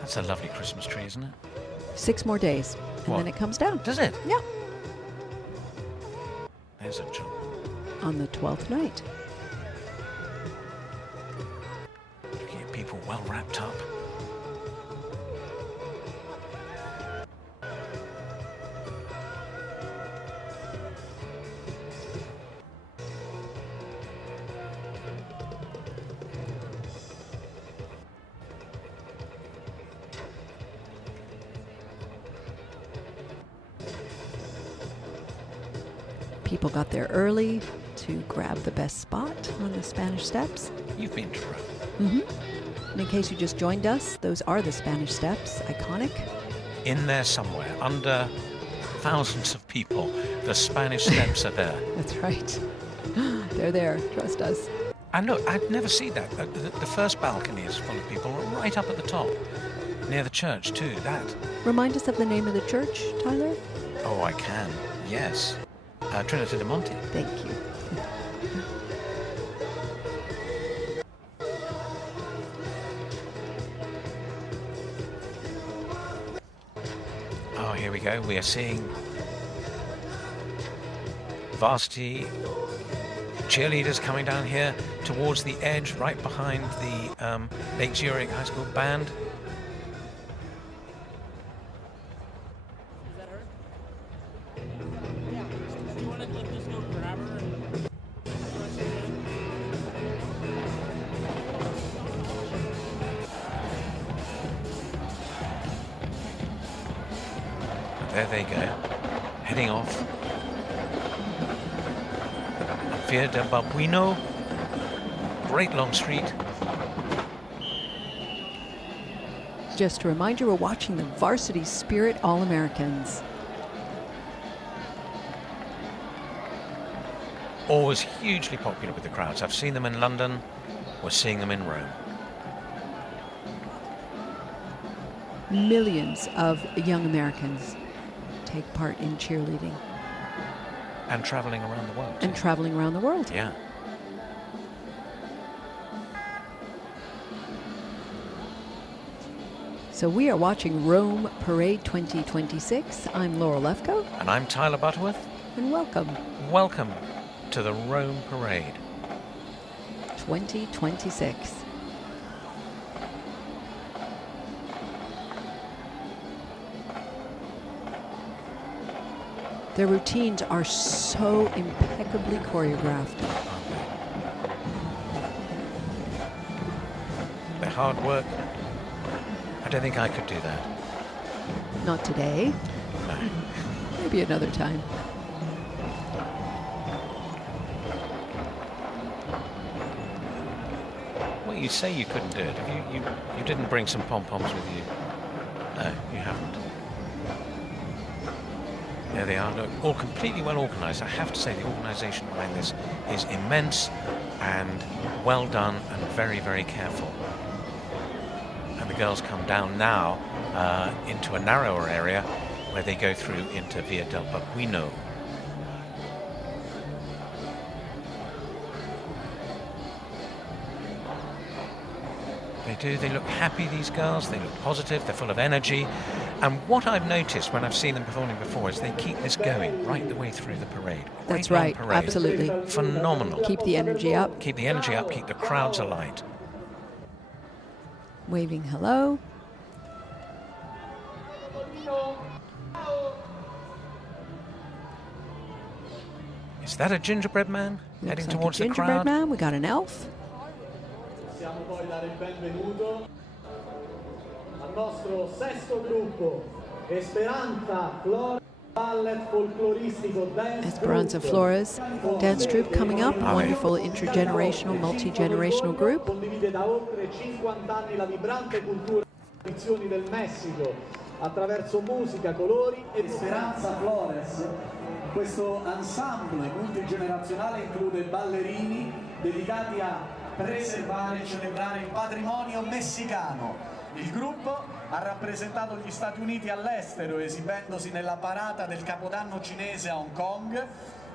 That's a lovely Christmas tree, isn't it? 6 more days, and What? then it comes down. Does it? Yeah, There's a job. on the 12th night. Looking at people well wrapped up. People got there early to grab the best spot on the Spanish Steps. You've been to Rome. Mm-hmm. And in case you just joined us, those are the Spanish Steps, iconic. In there somewhere, under thousands of people, the Spanish Steps are there. That's right. They're there, trust us. And look, I've never seen that. The first balcony is full of people, right up at the top, near the church too, that. Remind us of the name of the church, Tyler? Oh, I can, yes. Trinity de Monte. Thank you. Oh, here we go. We are seeing varsity cheerleaders coming down here towards the edge, right behind the Lake Zurich High School band. There they go, heading off. Via del Babuino, great long street. Just to remind you, we're watching the Varsity Spirit All-Americans. Always hugely popular with the crowds. I've seen them in London, we're seeing them in Rome. Millions of young Americans take part in cheerleading. And traveling around the world. And traveling around the world. Yeah. So we are watching Rome Parade 2026. I'm Laura Lefko. And I'm Tyler Butterworth. And welcome. Welcome to the Rome Parade 2026. Their routines are so impeccably choreographed. Their hard work. I don't think I could do that. Not today. No. Maybe another time. Well, you say you couldn't do it. You didn't bring some pom-poms with you. No, you haven't. There they are, look, all completely well organised. I have to say the organisation behind this is immense and well done and very, very careful. And the girls come down now into a narrower area where they go through into Via del Babuino. They do, they look happy, these girls, they look positive, they're full of energy. And what I've noticed when I've seen them performing before is they keep this going right the way through the parade. That's right, parade. absolutely. Phenomenal. Keep the energy up. Keep the energy up, keep the crowds alight. Waving hello. Is that a gingerbread man heading Looks like towards a the gingerbread crowd? man. We got an elf. Possiamo poi dare il benvenuto al nostro sesto gruppo, Esperanza Flores Ballet Folkloristico Dance Esperanza Group. Flores dance troupe coming up. Ah, Wonderful intergenerational, multi-generational group. Condivide da oltre 50 anni la vibrante cultura e tradizioni del Messico attraverso musica, colori e Esperanza Flores. Questo ensemble multigenerazionale include ballerini dedicati a preservare e celebrare il patrimonio messicano. Il gruppo ha rappresentato gli Stati Uniti all'estero esibendosi nella parata del Capodanno cinese a Hong Kong,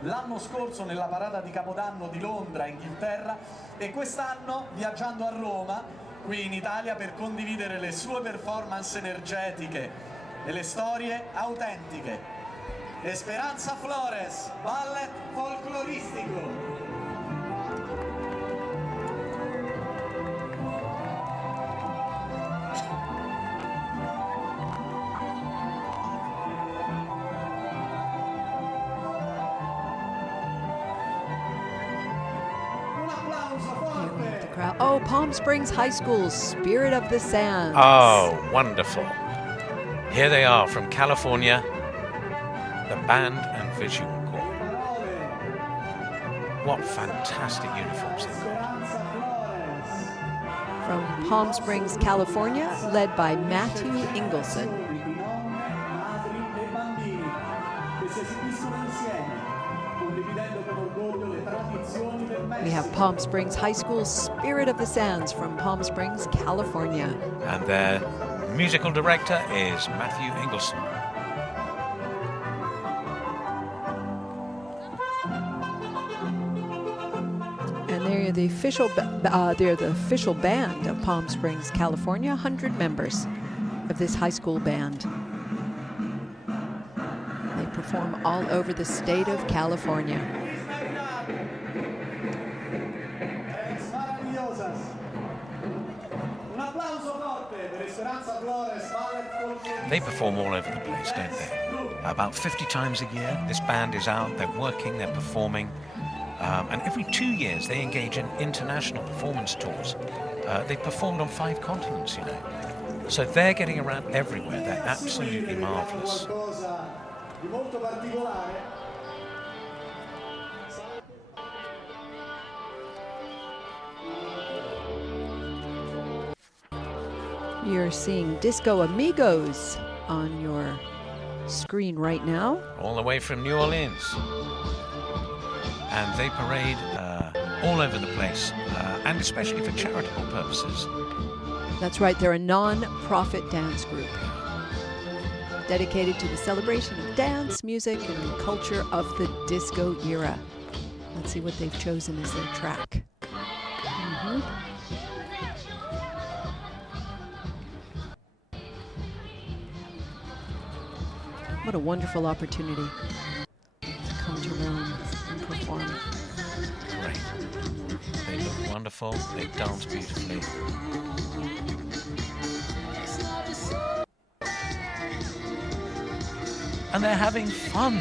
l'anno scorso nella parata di Capodanno di Londra, Inghilterra, e quest'anno viaggiando a Roma, qui in Italia, per condividere le sue performance energetiche e le storie autentiche. Esperanza Flores, ballet folcloristico. Oh, Palm Springs High School, Spirit of the Sands. Oh, wonderful. Here they are from California, the band and visual corps. what fantastic uniforms they've got. From Palm Springs, California, led by Matthew Ingleson. We have Palm Springs High School Spirit of the Sands from Palm Springs, California. And their musical director is Matthew Ingleson. And they're the official band of Palm Springs, California. 100 members of this high school band. They perform all over the state of California. They perform all over the place, don't they? About 50 times a year, this band is out, they're working, they're performing. And every 2 years, they engage in international performance tours. They've performed on 5 continents, you know. So they're getting around everywhere. They're absolutely marvelous. You're seeing Disco Amigos on your screen right now. All the way from New Orleans. And they parade all over the place, and especially for charitable purposes. That's right, they're a non-profit dance group dedicated to the celebration of dance, music, and culture of the disco era. Let's see what they've chosen as their track. What a wonderful opportunity to come to Rome and perform. Great. They look wonderful, they dance beautifully. And they're having fun.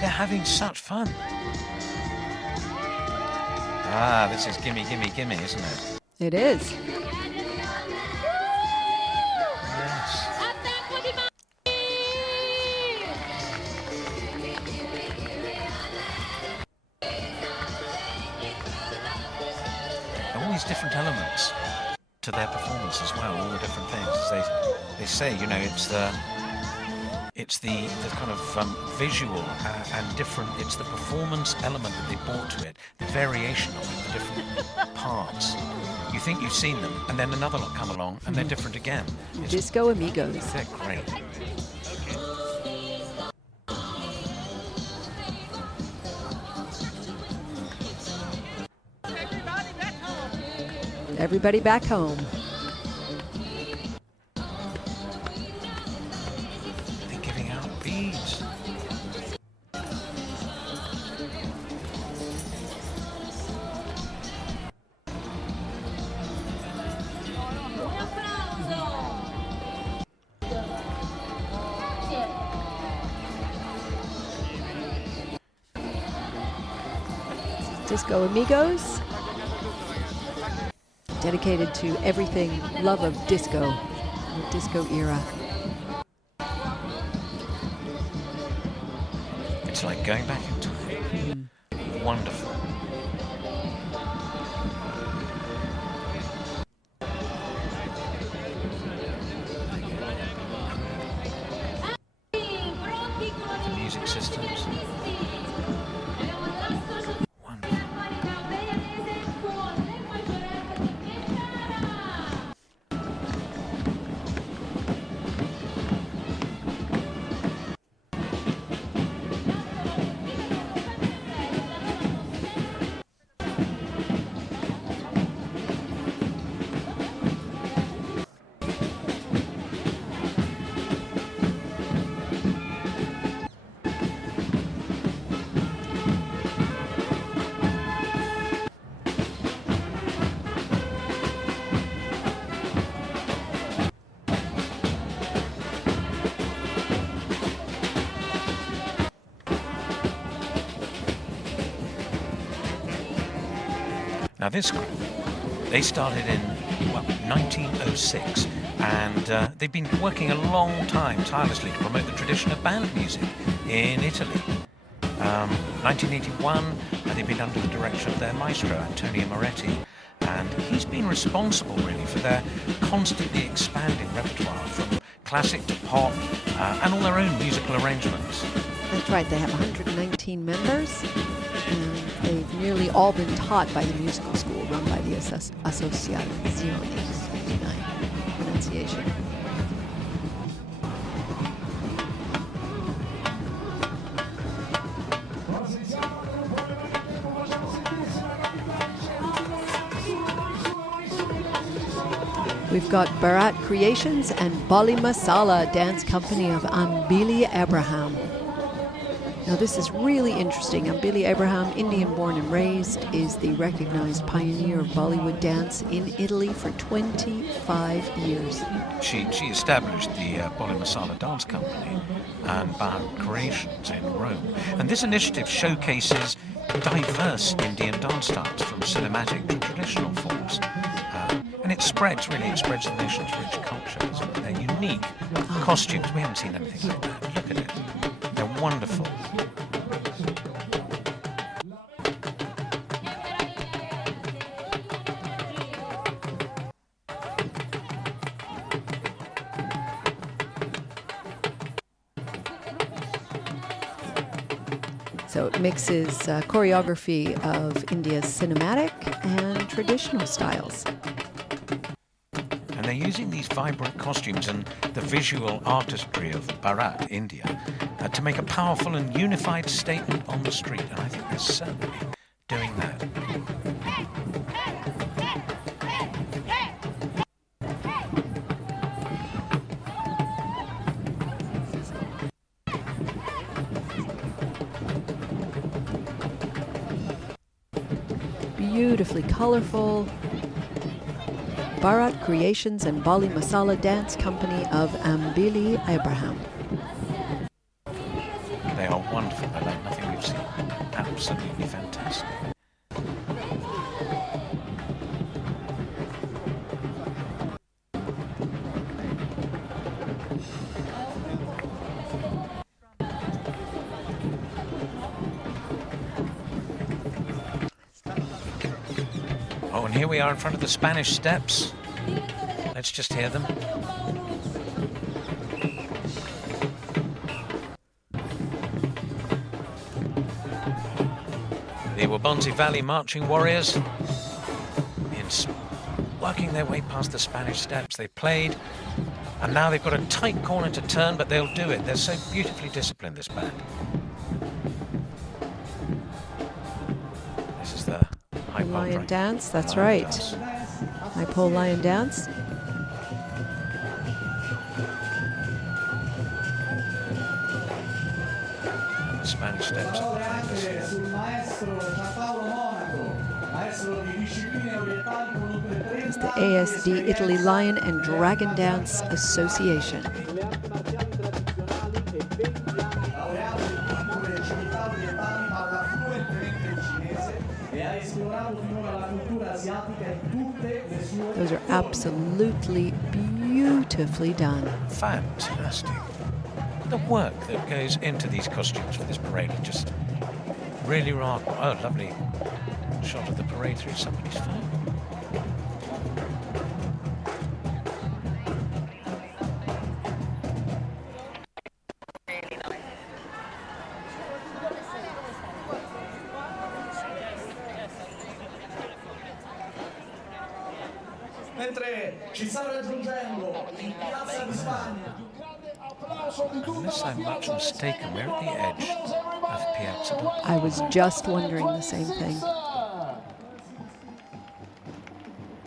They're having such fun. Ah, this is gimme, gimme, gimme, isn't it? It is. Yes. All these different elements to their performance as well, all the different things. As they say, you know, it's the kind of visual and different, it's the performance element that they brought to it, the variation of it, the different parts. You think you've seen them, and then another lot come along, and they're different again. Disco Amigos. They're great. Everybody back home. They're giving out beads. Disco Amigos, dedicated to everything love of disco, the disco era. It's like going back in time. Wonderful. The music systems. Wonderful. Now this group, they started in 1906, and they've been working a long time tirelessly to promote the tradition of band music in Italy. 1981, they've been under the direction of their maestro, Antonio Moretti, and he's been responsible really for their constantly expanding repertoire from classic to pop and all their own musical arrangements. That's right, they have 119 members, and they've nearly all been taught by the musical school run by the Associazione, pronunciation. We've got Bharat Creations and Bali Masala Dance Company of Ambili Abraham. Now this is really interesting. Ambili Abraham, Indian born and raised, is the recognized pioneer of Bollywood dance in Italy for 25 years. She established the Bali Masala Dance Company and Bharat Creations in Rome. And this initiative showcases diverse Indian dance styles from cinematic to traditional forms. And it spreads the nation's rich cultures. They're unique costumes. We haven't seen anything like that. Look at it. They're wonderful. So it mixes choreography of India's cinematic and traditional styles. And they're using these vibrant costumes and the visual artistry of Bharat, India, to make a powerful and unified statement on the street. And I think they're certainly doing that. Beautifully colorful. Bharat Creations and Bali Masala Dance Company of Ambili Abraham. They are wonderful. They're like nothing we've seen. Absolutely fantastic. Oh, and here we are in front of the Spanish Steps. Let's just hear them. The Wabonsi Valley marching warriors working their way past the Spanish Steps. They played, and now they've got a tight corner to turn, but they'll do it. They're so beautifully disciplined, this band. This is the high pole Lion dance, that's lion right. dance. High pole lion dance. And the Spanish Steps are behind us here. It's the ASD Italy Lion and Dragon Dance Association. Those are absolutely beautifully done. Fantastic. The work that goes into these costumes for this parade is just really remarkable. Oh, lovely shot of the parade through somebody's phone. Mentre ci sta raggiungendo in Piazza di Spagna. Unless I'm much mistaken, we're at the edge of Piazza del Popolo. I was just wondering the same thing.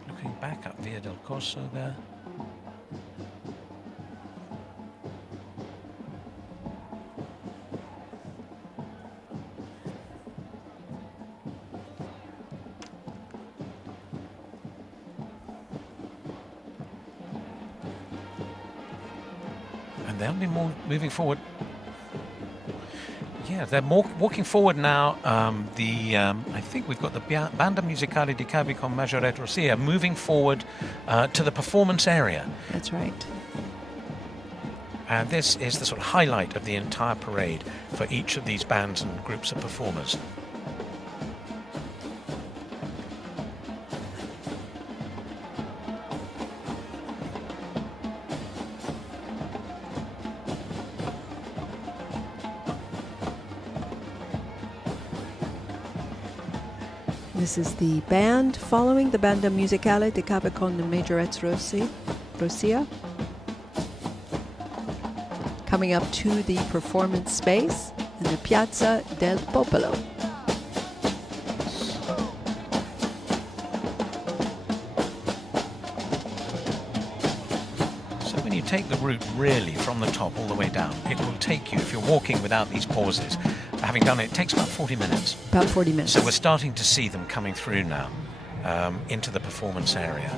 Looking back up Via del Corso there. And they'll be moving forward. Yeah, they're walking forward now. I think we've got the Banda Musicale di Cavi con Maggiore Rosia moving forward to the performance area. That's right. And this is the sort of highlight of the entire parade for each of these bands and groups of performers. This is the band following the Banda Musicale di Cave con Majorettes Rosia. Coming up to the performance space in the Piazza del Popolo. So when you take the route really from the top all the way down, it will take you, if you're walking without these pauses, having done it, it takes about 40 minutes. About 40 minutes. So we're starting to see them coming through now into the performance area.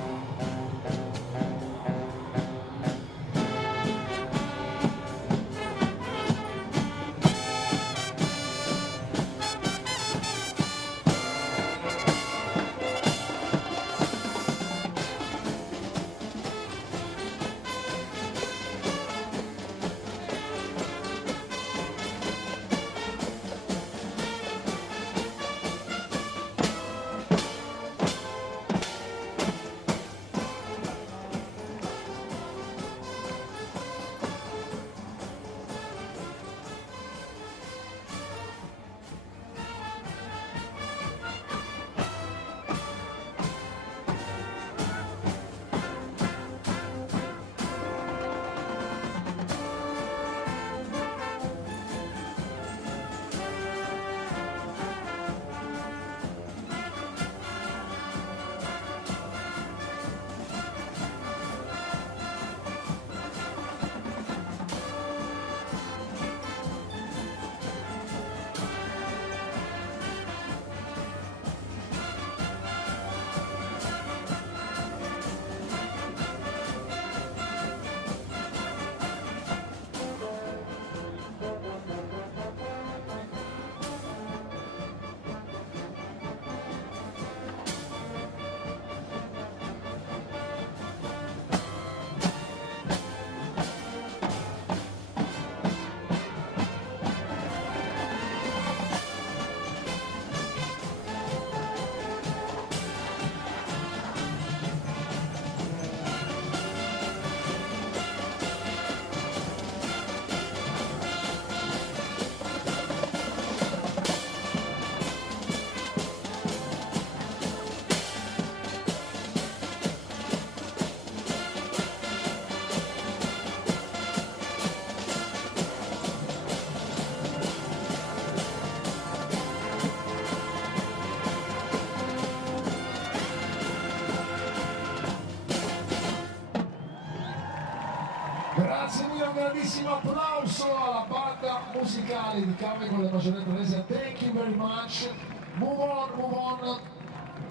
Grazie mille, un grandissimo applauso alla banda musicale di Cave con le Maggioretti Rosia. Thank you very much. Move on.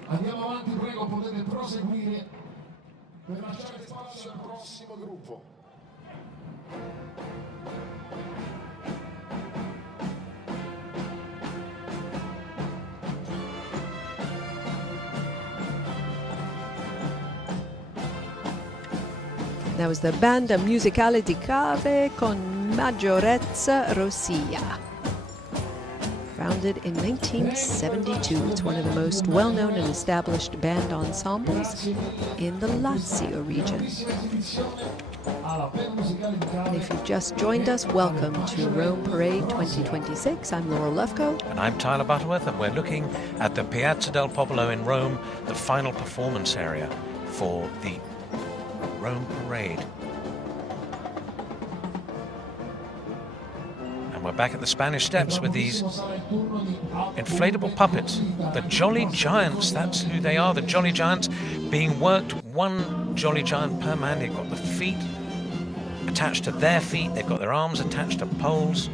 Andiamo avanti, prego, potete proseguire per lasciare spazio al prossimo gruppo. That was the Banda Musicale di Cave con Maggiorettes Rosia. Founded in 1972, it's one of the most well-known and established band ensembles in the Lazio region. And if you've just joined us, welcome to Rome Parade 2026. I'm Laura Lefko. And I'm Tyler Butterworth, and we're looking at the Piazza del Popolo in Rome, the final performance area for the Rome Parade. And we're back at the Spanish Steps with these inflatable puppets. The Jolly Giants, that's who they are, the Jolly Giants being worked, one Jolly Giant per man. They've got the feet attached to their feet, they've got their arms attached to poles.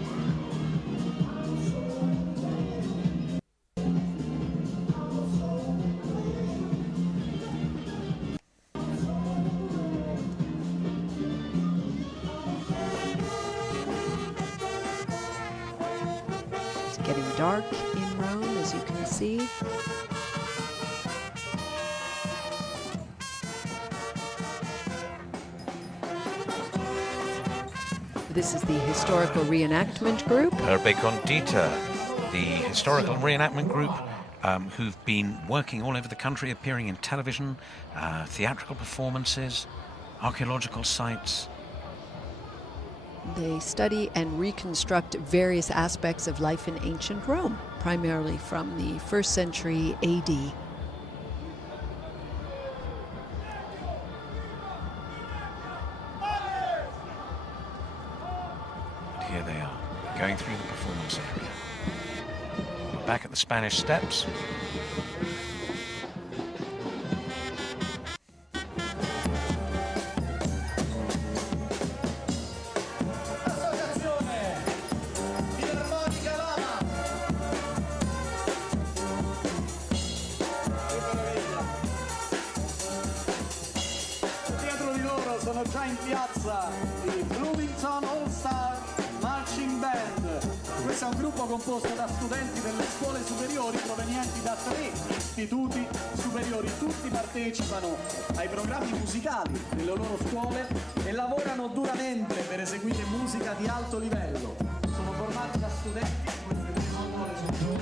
Getting dark in Rome, as you can see. This is the historical reenactment group. Urbe Condita, the historical reenactment group who've been working all over the country, appearing in television, theatrical performances, archaeological sites. They study and reconstruct various aspects of life in ancient Rome, primarily from the 1st century AD. Here they are, going through the performance area. We're back at the Spanish Steps. Dietro di loro sono già in piazza i Bloomington All Star Marching Band. Questo è un gruppo composto da studenti delle scuole superiori provenienti da 3 istituti superiori. Tutti partecipano ai programmi musicali delle loro scuole e lavorano duramente per eseguire musica di alto livello. Sono formati da studenti di queste 3 scuole superiori.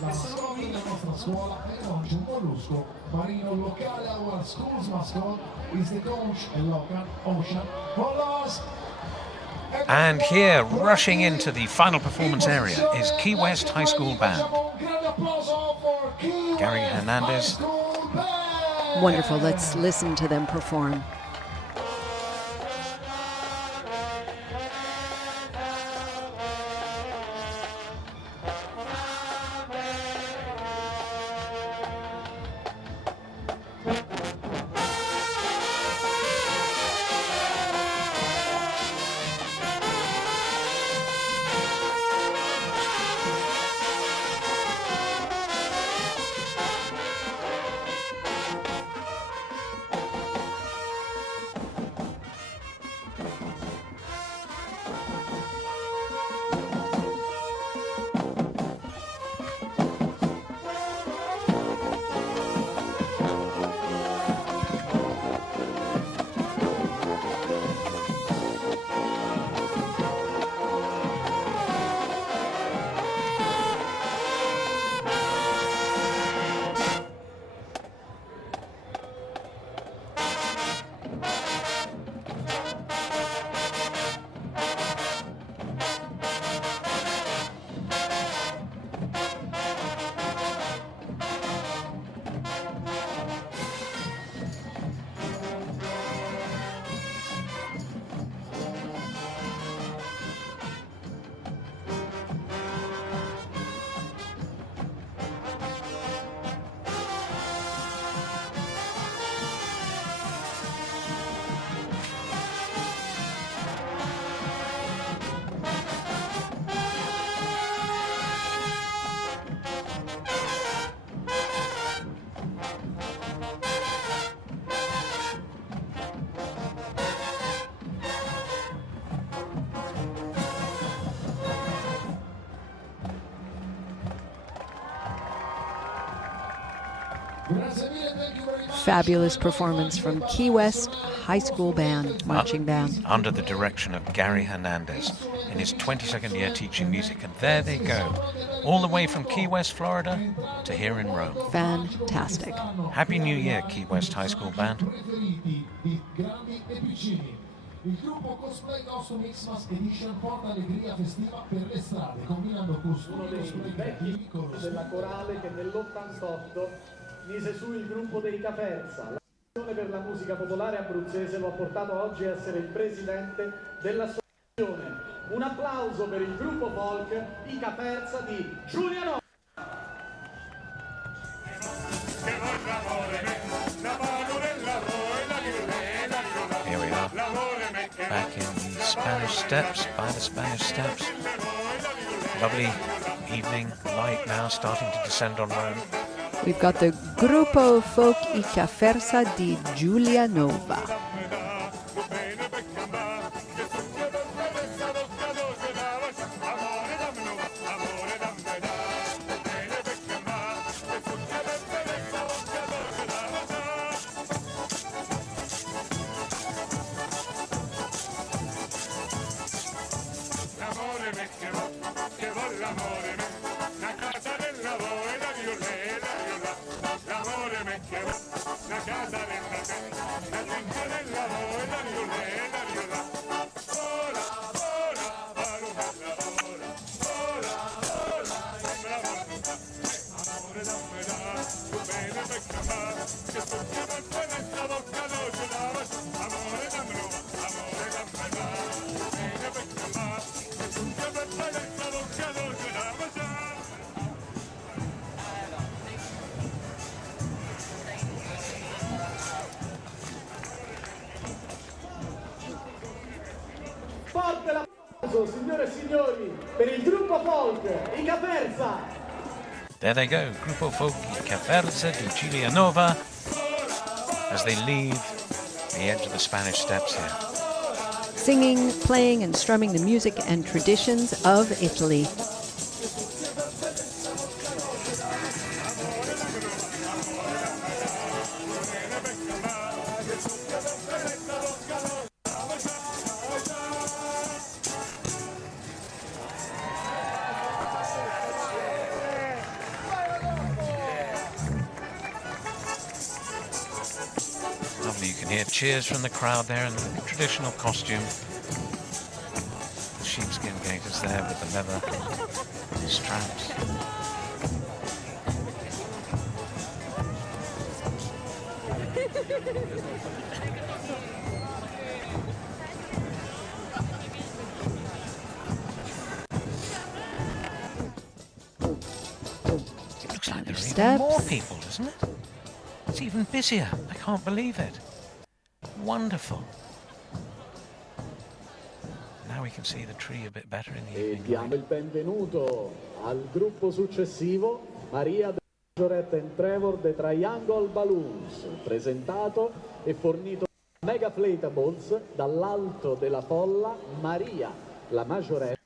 La scuola della nostra scuola è oggi un mollusco marino locale. Our school's mascot is the conch, a local ocean mollusk. And here, rushing into the final performance area, is Key West High School Band. Gary Hernandez. Wonderful. Let's listen to them perform. Fabulous performance from Key West High School Band, Marching Band. Under the direction of Gary Hernandez in his 22nd year teaching music. And there they go, all the way from Key West, Florida to here in Rome. Fantastic. Happy New Year, Key West High School Band. Il gruppo Cosplay Costume Xmas Edition porta allegria festiva per le strade, combinando costumi vecchi della corale che nell'88 mise su il gruppo dei Caperza. L'associazione per la musica popolare abruzzese lo ha portato oggi a essere il presidente dell'associazione. Un applauso per il gruppo folk I Caperza di Giuliano. Here we are, back in the Spanish Steps, by the Spanish Steps. Lovely evening light now starting to descend on Rome. We've got the Gruppo Folk I Caferza di Giulianova. La casa del Forte l'applauso, signore e signori, per il gruppo folk, i Caperza. There they go, Gruppo Folk Caperza di Giulianova, as they leave the edge of the Spanish Steps here. Singing, playing, and strumming the music and traditions of Italy. Lovely, you can hear cheers from the crowd there in the traditional costume. The sheepskin gaiters there with the leather straps. It looks like there are even more people, doesn't it? It's even busier. I can't believe it. Wonderful. Now we can see the tree a bit better in the E evening diamo light. il benvenuto al gruppo successivo, Maria de Majorette and Trevor The Triangle Balloons, presentato e fornito da Megaflatables. Dall'alto della folla Maria, la Majorette,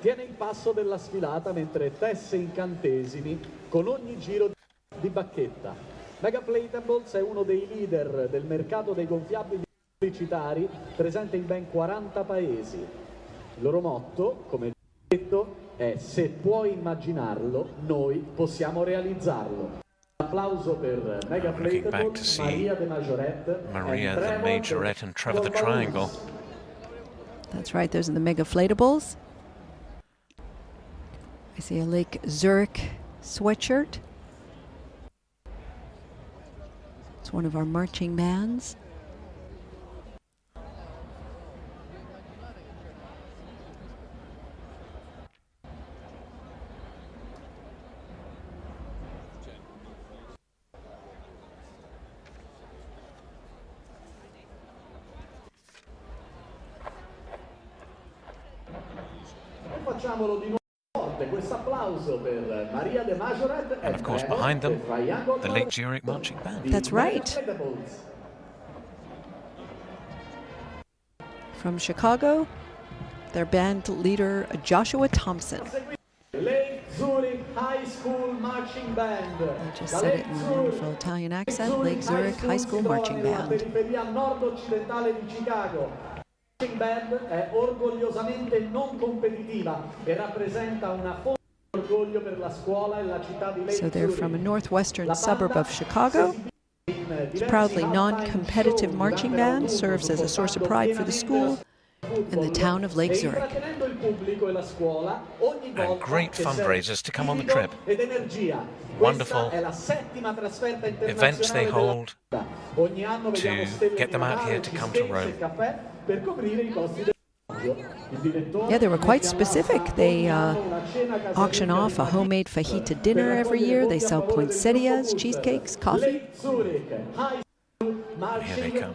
tiene il passo della sfilata mentre tesse incantesimi con ogni giro di bacchetta. Megaflatables è uno dei leader del mercato dei gonfiabili pubblicitari, presente in ben 40 paesi. Il loro motto, come detto, è: se puoi immaginarlo, noi possiamo realizzarlo. Un applauso per Looking back to Megaflatables, see Maria de Majorette, Maria the and Majorette and Trevor the Triangle. That's right, those are the Megaflatables. I see a Lake Zurich sweatshirt. It's one of our marching bands. Facciamolo di nuovo forte, questo applauso per Maria de Majorette And of course behind them, the Lake Zurich Marching Band. That's right. From Chicago, their band leader Joshua Thompson. Lake Zurich High School Marching Band. I just said it in a wonderful Italian accent. Lake Zurich High School Marching Band. Periferia nord-occidentale di Chicago. La marching band è orgogliosamente non competitiva e rappresenta una fonte di orgoglio per la scuola e la città di Lake So they're Zurich. from a northwestern suburb of Chicago. It's a proudly non-competitive marching band, serves as a source of pride for the school and the town of Lake Zurich. And great fundraisers to come on the trip. Wonderful events they hold to get them out here to come to Rome. Yeah, they were quite specific. They auction off a homemade fajita dinner every year. They sell poinsettias, cheesecakes, coffee. Here they come.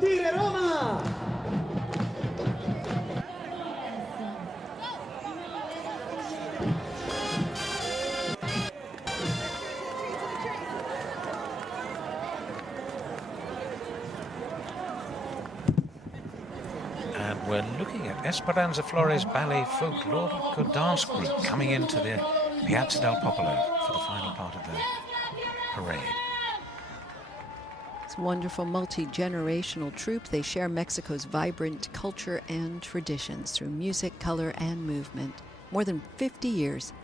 sentire Roma! And we're looking at Esperanza Flores Ballet Folklorico Dance Group coming into the Piazza del Popolo for the final part of the parade. It's a wonderful multi-generational troupe. They share Mexico's vibrant culture and traditions through music, color, and movement. More than 50 years.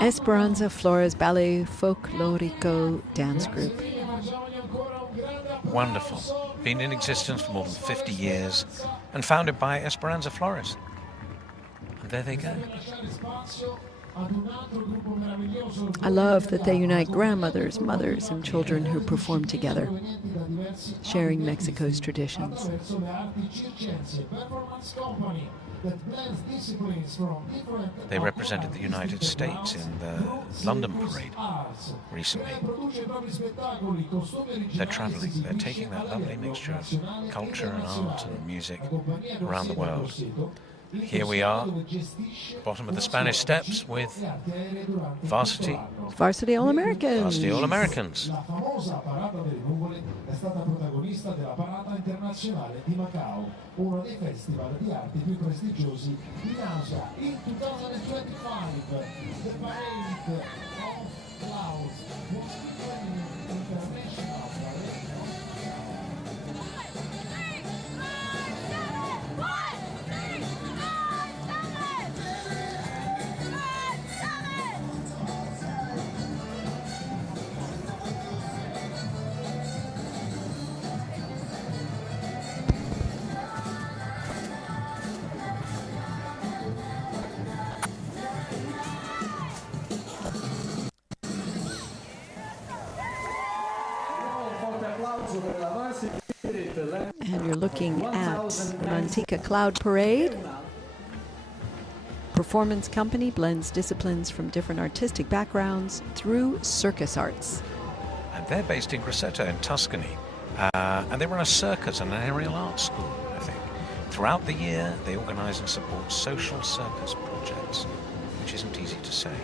Esperanza Flores Ballet Folklorico Dance Group. Wonderful. Been in existence for more than 50 years and founded by Esperanza Flores. And there they go. I love that they unite grandmothers, mothers, and children who perform together, sharing Mexico's traditions. They represented the United States in the London parade recently. They're traveling, they're taking that lovely mixture of culture and art and music around the world. Here we are, bottom of the Spanish Steps with Varsity All-Americans. Varsity All-Americans. La famosa parata delle nuvole è stata protagonista della parata internazionale di Macao, uno dei festival di arte più prestigiosi in Asia. In 2025, the parade of clouds was featuring international parade of And you're looking at the Manteca Cloud Parade, performance company blends disciplines from different artistic backgrounds through circus arts. And they're based in Grosseto in Tuscany. And they run a circus and an aerial art school, I think. Throughout the year, they organise and support social circus projects, which isn't easy to say.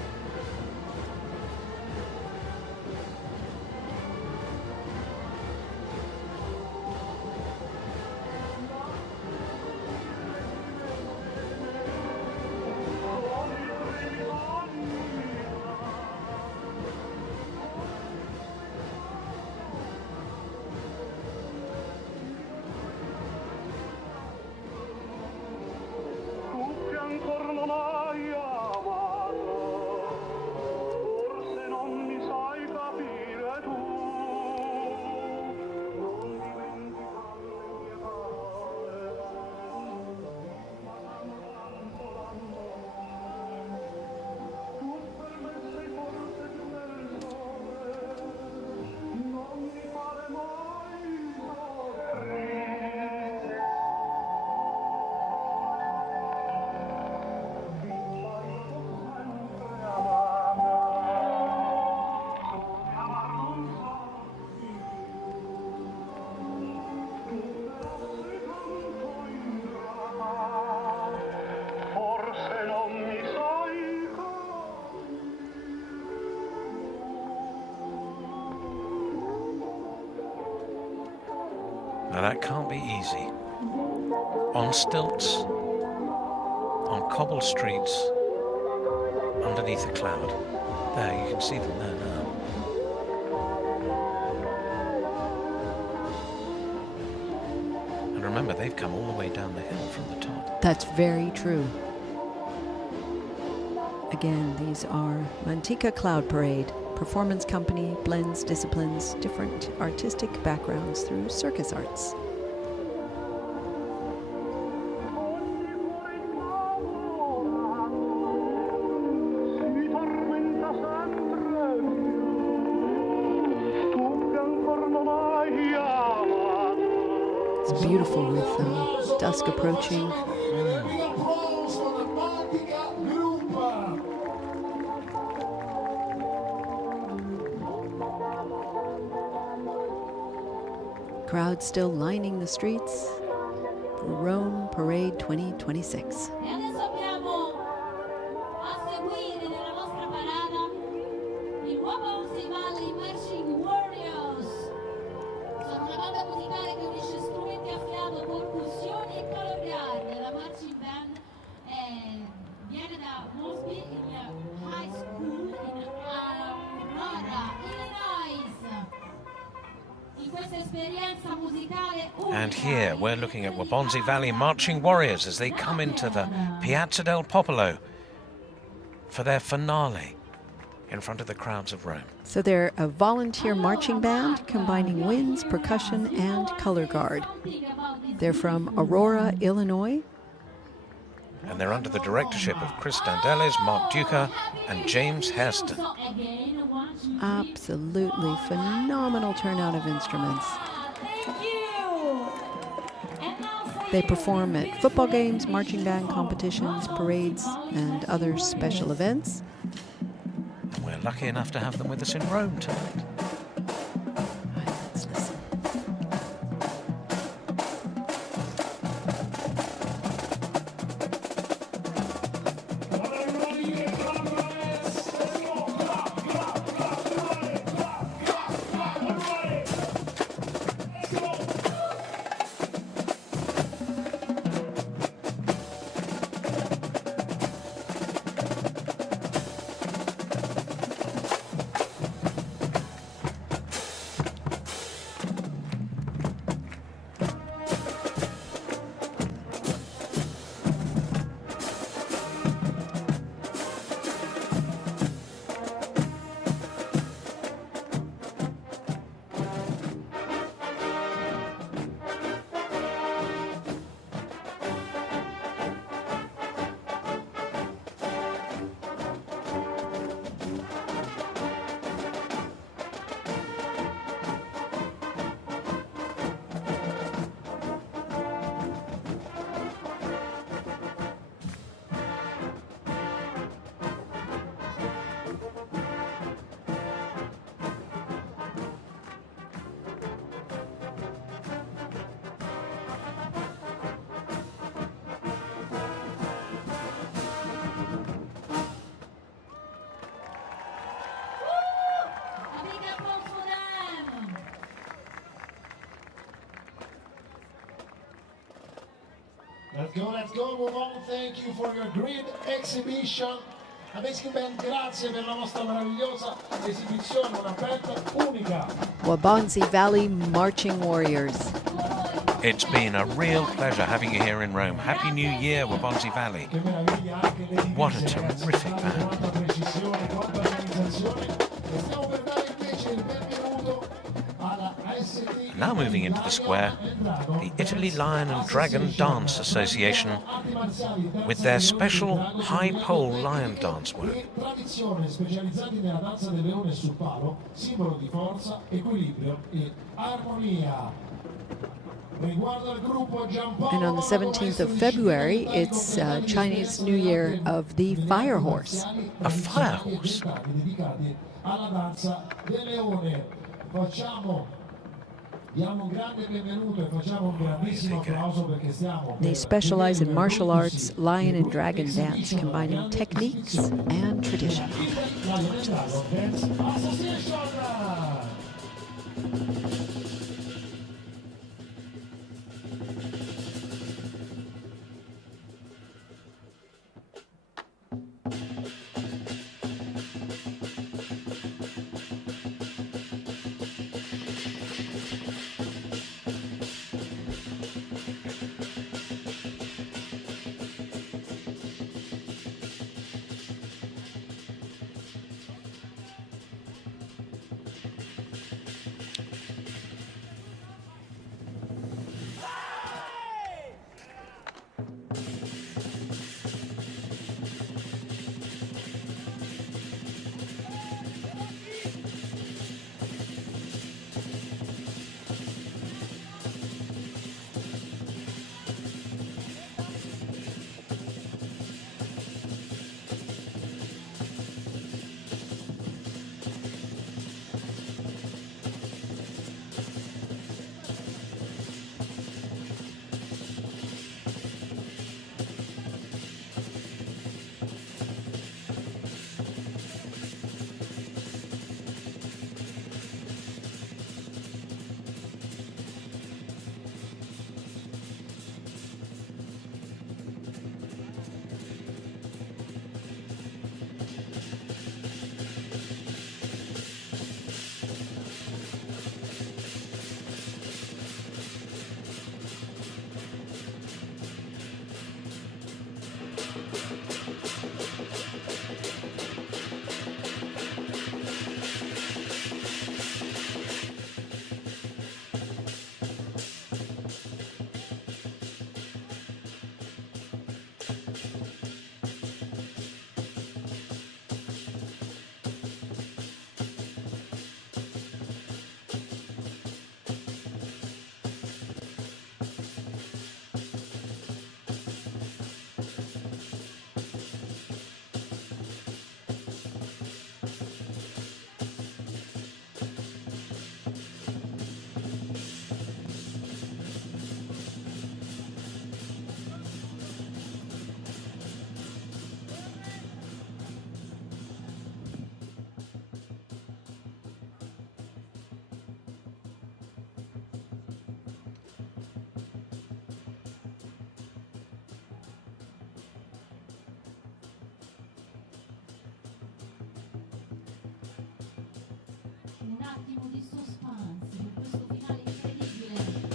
Now that can't be easy. On stilts, on cobble streets, underneath a cloud. There, you can see them there now. And remember, they've come all the way down the hill from the top. That's very true. Again, these are Mantica Cloud Parade. Performance company blends disciplines, different artistic backgrounds through circus arts. It's beautiful with dusk approaching. Crowds still lining the streets for Rome Parade 2026. E adesso abbiamo a seguire nella nostra parata i Via Valley Marching Warriors. Sono una banda musicale che unisce strumenti a fiato, percussioni e color guard. La marching band viene da Mosby High School in Aurora, Illinois. And here we're looking at Wabonzi Valley Marching Warriors as they come into the Piazza del Popolo for their finale in front of the crowds of Rome. So they're a volunteer marching band combining winds, percussion, and color guard. They're from Aurora, Illinois. And they're under the directorship of Chris Dandeles, Mark Duca, and James Hairston. Absolutely phenomenal turnout of instruments. They perform at football games, marching band competitions, parades, and other special events. And we're lucky enough to have them with us in Rome tonight. Let's listen. Let's go, move on. Thank you for your great exhibition. Amazing band, grazie per la vostra meravigliosa esibizione, una band unica. Wabanzi Valley Marching Warriors. It's been a real pleasure having you here in Rome. Happy New Year, Wabanzi Valley. What a terrific band. Now moving into the square, the Italy Lion and Dragon Dance Association with their special high pole lion dance work. And on the 17th of February, it's Chinese New Year of the Fire Horse. A fire horse? They specialize in martial arts, lion and dragon dance, combining techniques and tradition. Un attimo di suspense per questo finale incredibile.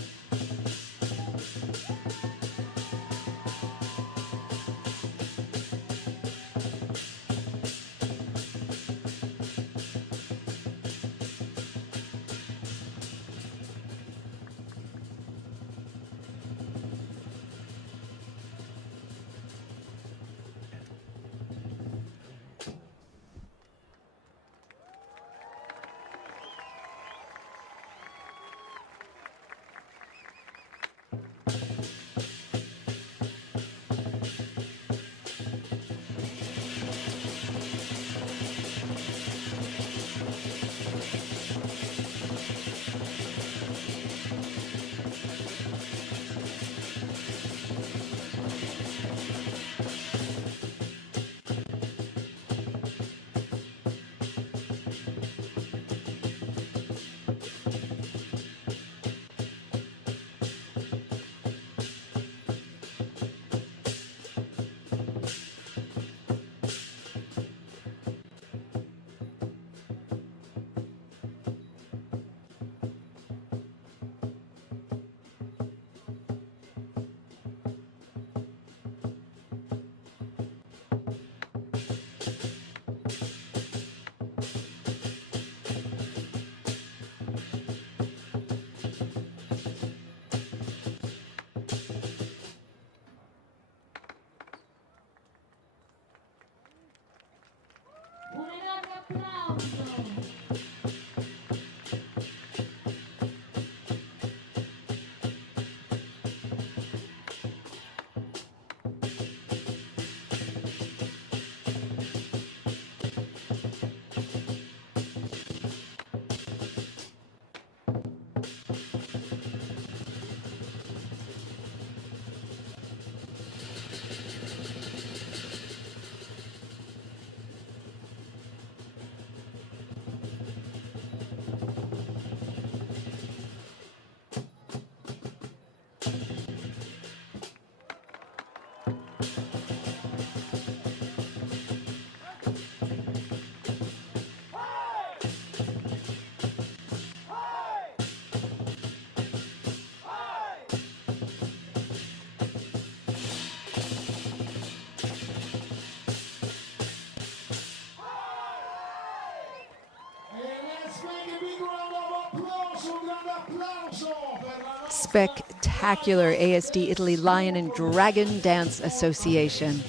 Spectacular ASD Italy Lion and Dragon Dance Association.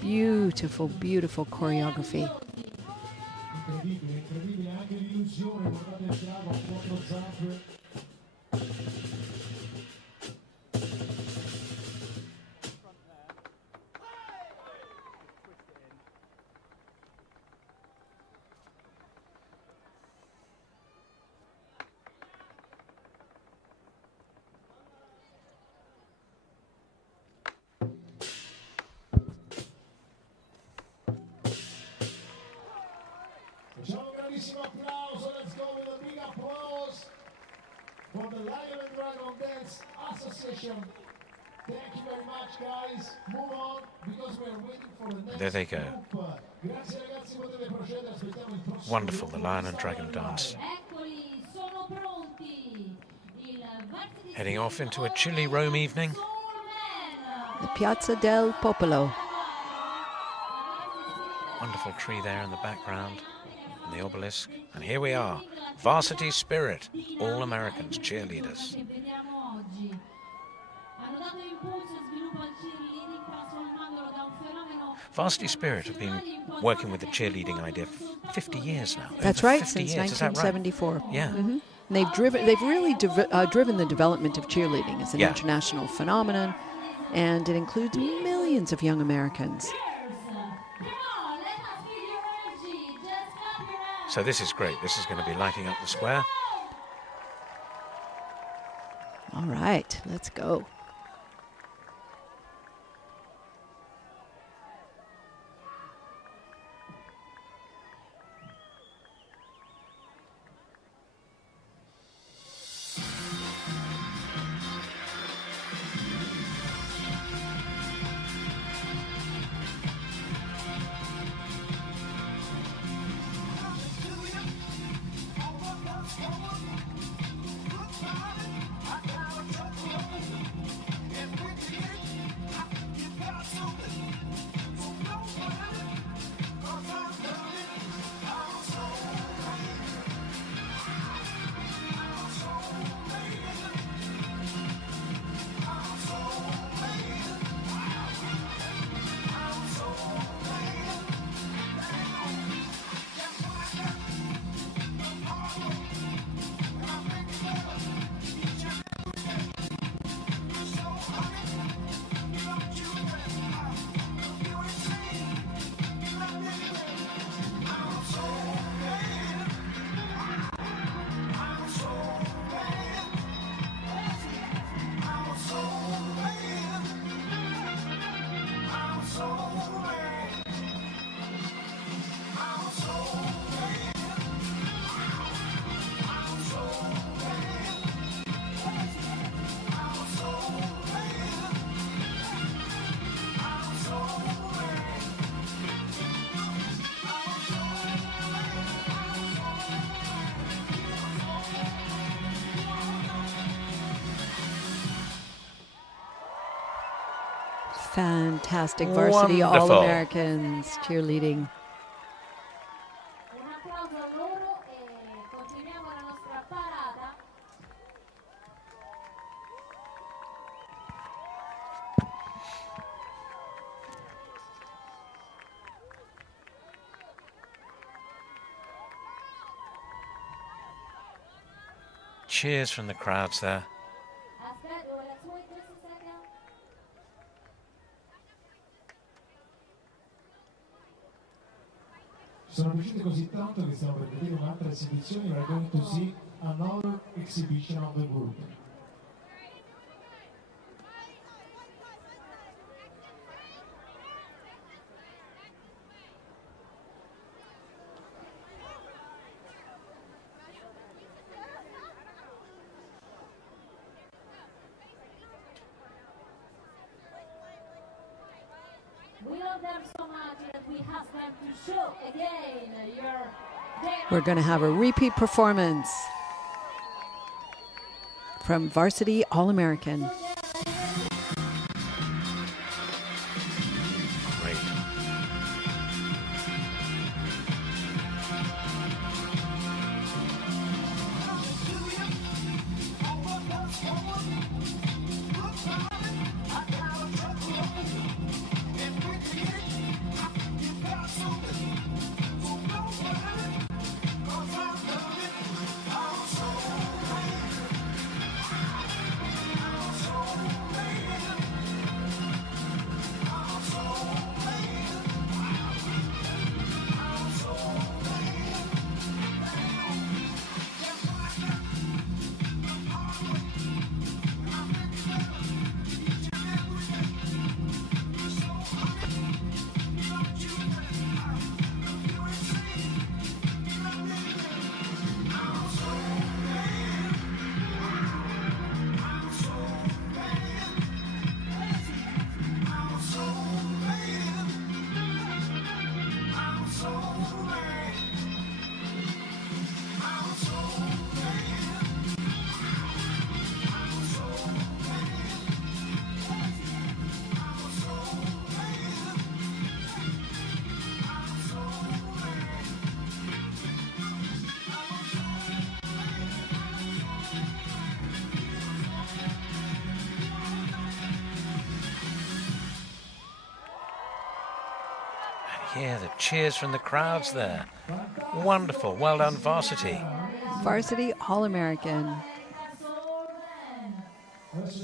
Beautiful, beautiful choreography. Facciamo un grandissimo applauso, let's go with a big applause for the Lion and Dragon Dance Association. Thank you very much, guys. Move on because we are waiting for the next There they go. group. Grazie ragazzi, potete procedere, aspettiamo il prossimo. Wonderful, the Lion and Dragon dance. Eccoli, sono pronti. Il Varsity Heading off into a chilly Rome evening. The Piazza del Popolo. Wonderful tree there in the background, and the obelisk. And here we are, Varsity Spirit, all Americans, cheerleaders. che vediamo oggi hanno dato impulso e sviluppo al cheerleading trasformandolo da un fenomeno. Varsity Spirit have been working with the cheerleading idea for 50 years now. That's Over right, 50 since years, is that right? 1974. Yeah. And they've really driven the development of cheerleading as an international phenomenon, and it includes millions of young Americans. So this is great. This is going to be lighting up the square. All right, let's go. Fantastic varsity Wonderful. All-Americans cheerleading. Un applauso a loro e continuiamo la nostra parata. Cheers from the crowds there. Aspetta, let's wait just a second. Sono piaciuti così tanto che stiamo per vedere un'altra esibizione. We are going to see another exhibition of the group. We love them so much that we ask them to show again We're going to have a repeat performance from Varsity All-American. Great. hear the cheers from the crowds there. Wonderful. Well done, Varsity. Varsity All-American. Thank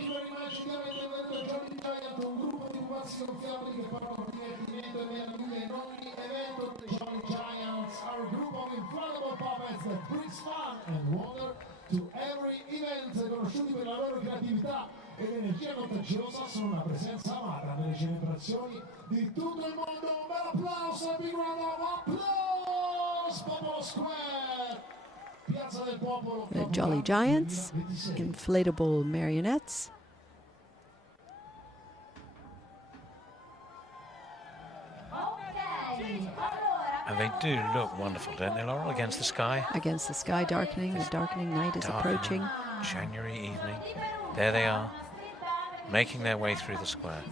you very much. Gianni Giant, un gruppo di pupazzi gonfiabili che portano divertimento e meraviglia in ogni evento. The Jolly Giants are a group of inflatable puppets that brings fun and wonder to every event. Conosciuti per la loro creatività ed energia contagiosa, sono una presenza amata nelle celebrazioni di tutto il mondo. Un bel applauso, a big round of applause, Popolo Square, Piazza del Popolo. The Jolly Giants, inflatable marionettes. And they do look wonderful, don't they, Laurel, against the sky? Against the sky darkening, the darkening night is approaching. January evening. There they are, making their way through the square.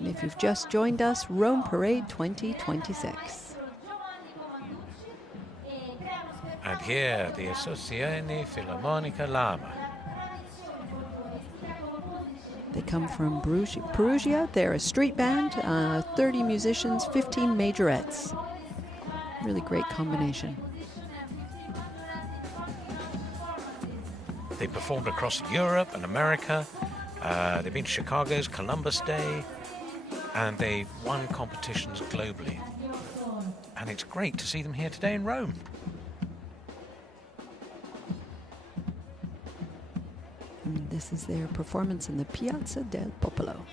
And if you've just joined us, Rome Parade 2026. And here, the Associazione Filarmonica Lama. They come from Perugia. They're a street band, 30 musicians, 15 majorettes. Really great combination. They performed across Europe and America. They've been to Chicago's Columbus Day, and they've won competitions globally. And it's great to see them here today in Rome. And this is their performance in the Piazza del Popolo.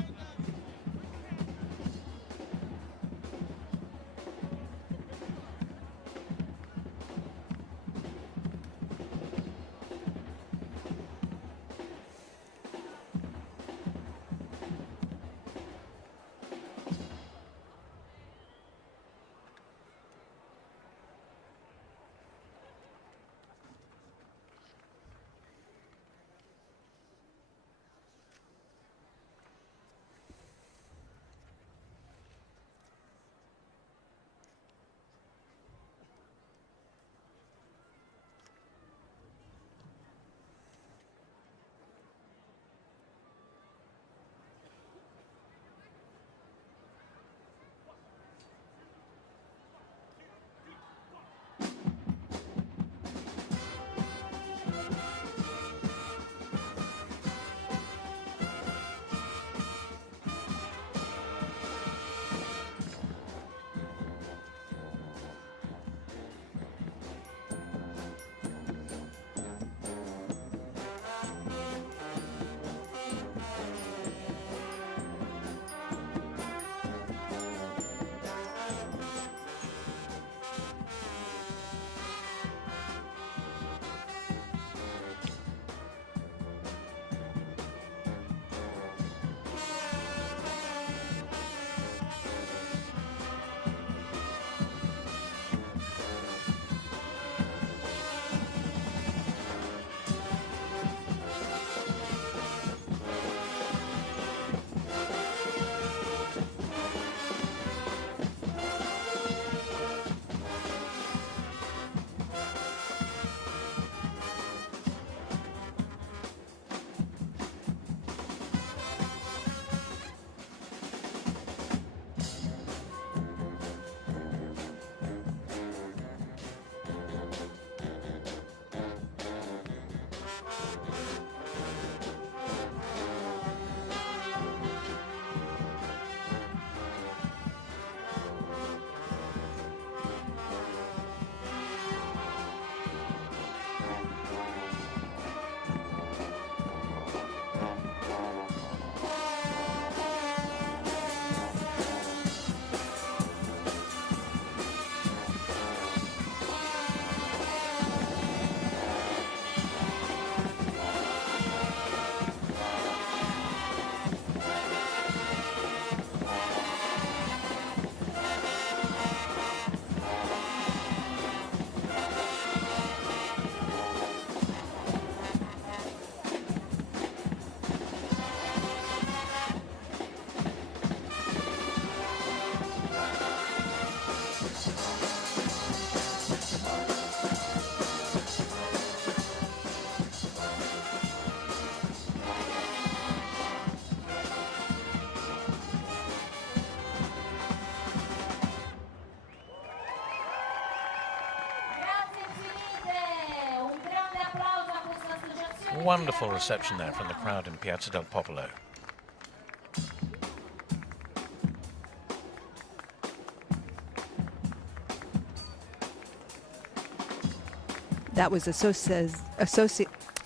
wonderful reception there from the crowd in Piazza del Popolo. That was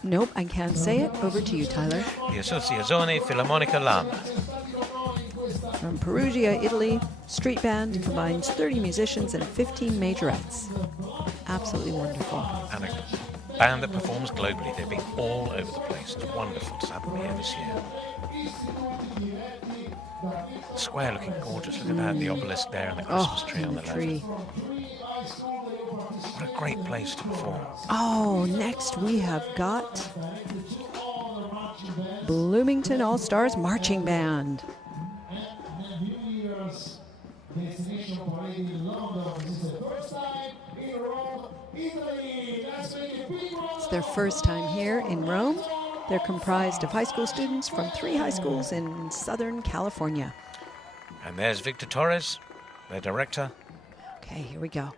nope, I can't say it. Over to you, Tyler. The Associazione Filarmonica Lama. From Perugia, Italy, street band combines 30 musicians and 15 majorettes. Absolutely wonderful. And a band that performs globally. They've been all over the place. It's wonderful to have them here this year. The square looking gorgeous. Look at that, the obelisk there and the Christmas tree on the left. What a great place to perform. Oh, next we have got Bloomington All-Stars Marching Band. It's their first time here in Rome. They're comprised of high school students from 3 high schools in Southern California. And there's Victor Torres, their director. Okay, here we go.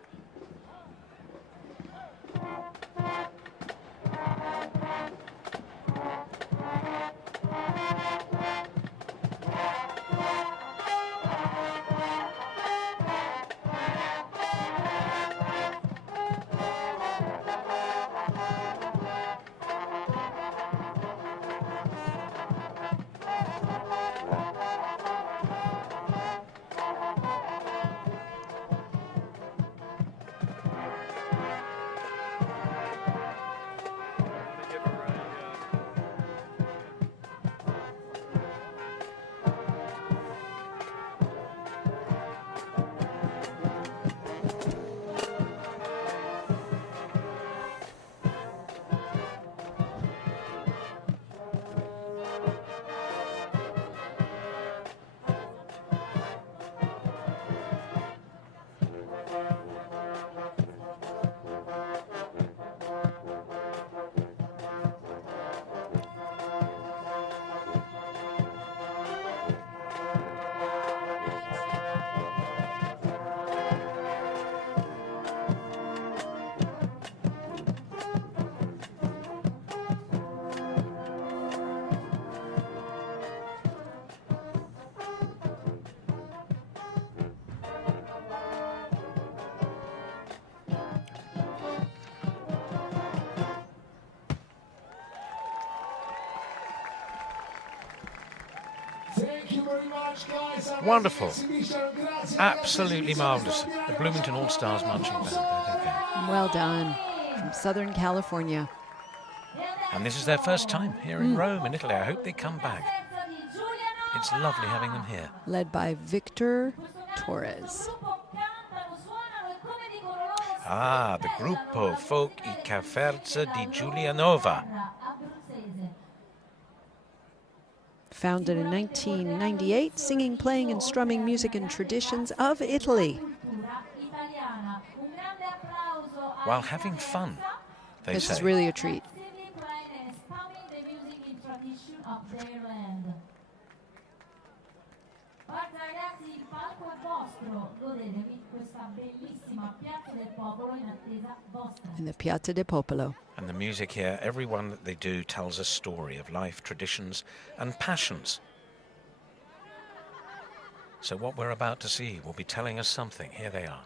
Wonderful. Absolutely marvellous. The Bloomington All-Stars Marching Band. There they go. Well done. From Southern California. And this is their first time here in Rome, in Italy. I hope they come back. It's lovely having them here. Led by Victor Torres. Ah, the Gruppo Folk I Cafferza di Giulianova. Founded in 1998, singing, playing, and strumming music and traditions of Italy. While having fun, they This say. is really a treat. In the Piazza del Popolo. And the music here, every one that they do tells a story of life, traditions, and passions. So what we're about to see will be telling us something. Here they are.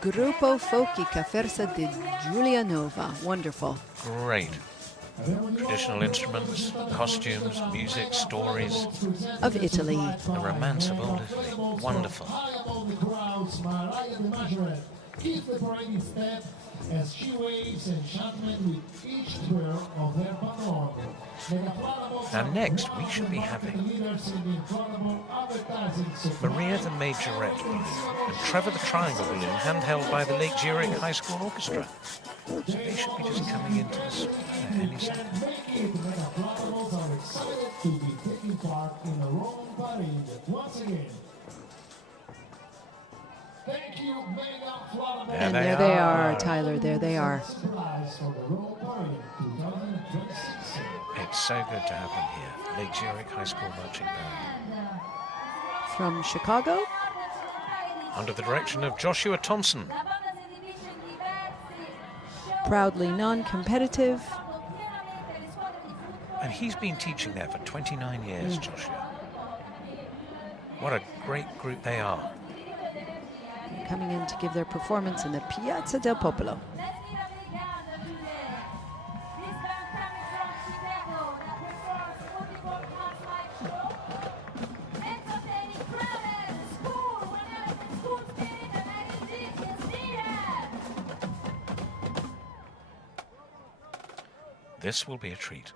Gruppo Folky Caferza di Giulianova. Wonderful. Great. Traditional instruments, costumes, music, stories. Of Italy. The romance of old Italy. Wonderful. Keep the parade step as she waves enchantment with each twirl of their panorama. Now next we should be having Maria the Majorette balloon and Trevor the Triangle balloon, handheld by the Lake Zurich High School Orchestra. So they should be just coming into the square any second. Are excited to be taking part in the Rome parade once again. Thank you, Mega Floramo. And there they are, Tyler. There they are. Surprise for the Rome parade 2026. It's so good to have them here. Lake Zurich High School Marching Band. From Chicago. Under the direction of Joshua Thompson. Proudly non-competitive. And he's been teaching there for 29 years, Joshua. What a great group they are. Coming in to give their performance in the Piazza del Popolo. This will be a treat.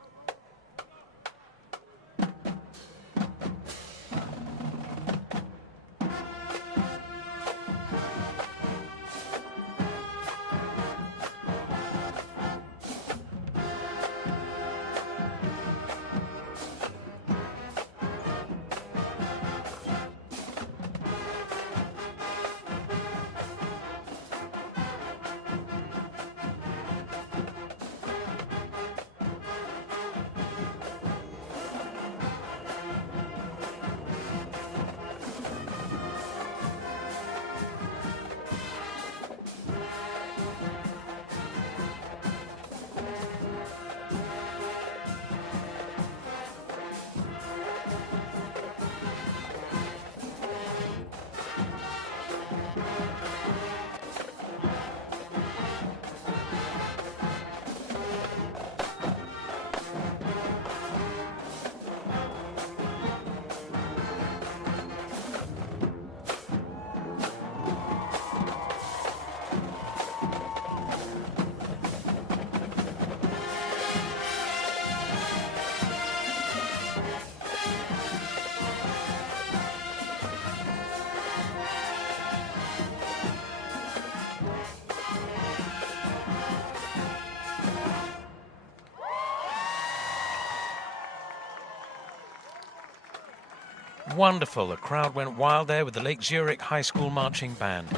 Wonderful. The crowd went wild there with the Lake Zurich High School Marching Band.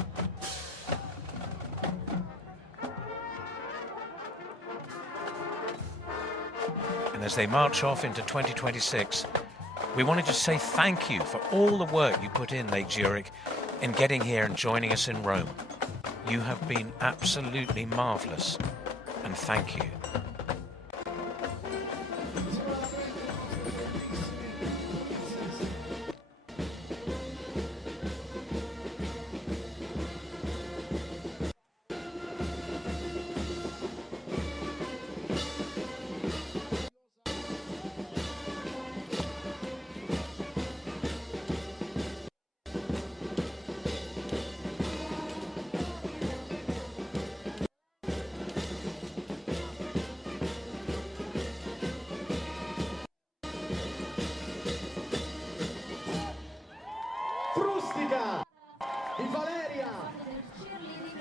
And as they march off into 2026, we wanted to say thank you for all the work you put in, Lake Zurich, in getting here and joining us in Rome. You have been absolutely marvelous, and thank you.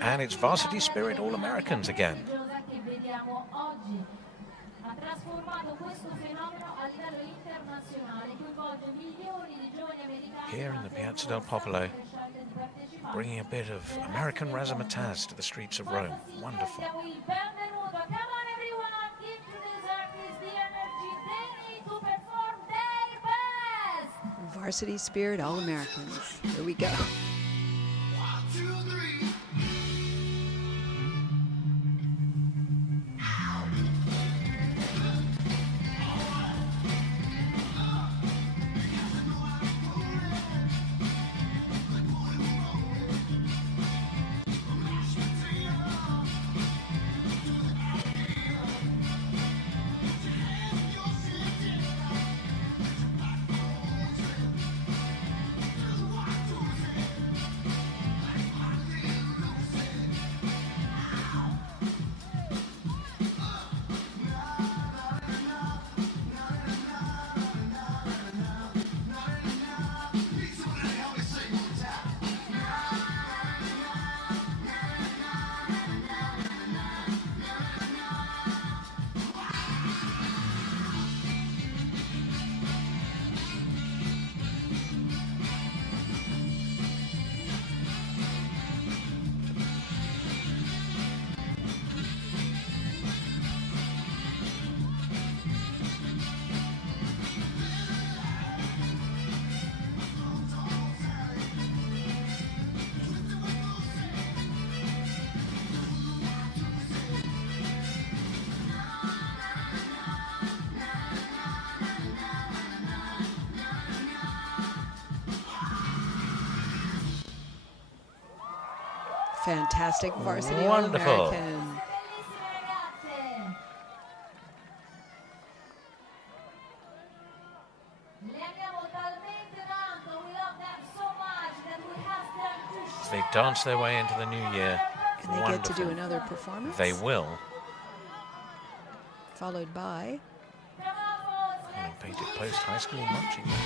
And it's Varsity Spirit All-Americans again. Here in the Piazza del Popolo, bringing a bit of American razzmatazz to the streets of Rome. Wonderful. Varsity Spirit All-Americans. Here we go. Fantastic Varsity Wonderful. All-American. As they dance their way into the new year. And they get to do another performance. They will. Followed by Painted Post High School Marching Band.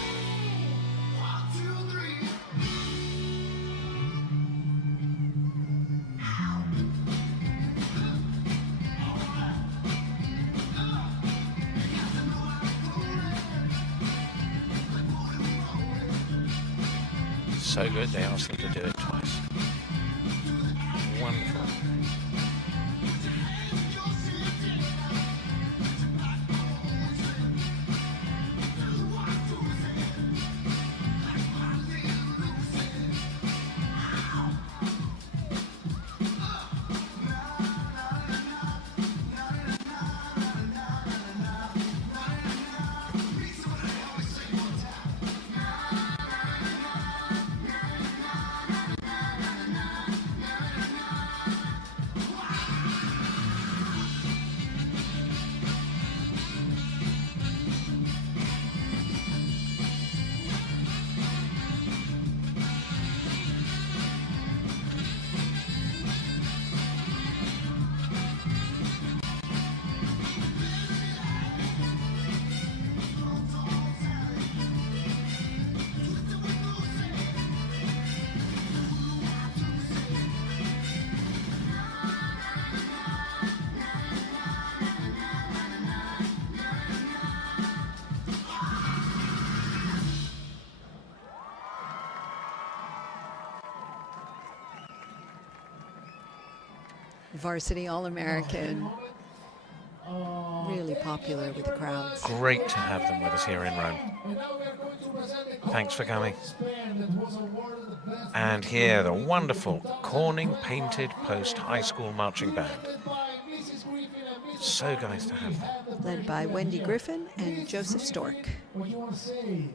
So good they asked them to do it twice. Wonderful. Varsity All-American. Really popular with the crowds. Great to have them with us here in Rome. Thanks for coming. And here, the wonderful Corning Painted Post High School Marching Band. So nice to have them. Led by Wendy Griffin and Joseph Stork. What do you want to say?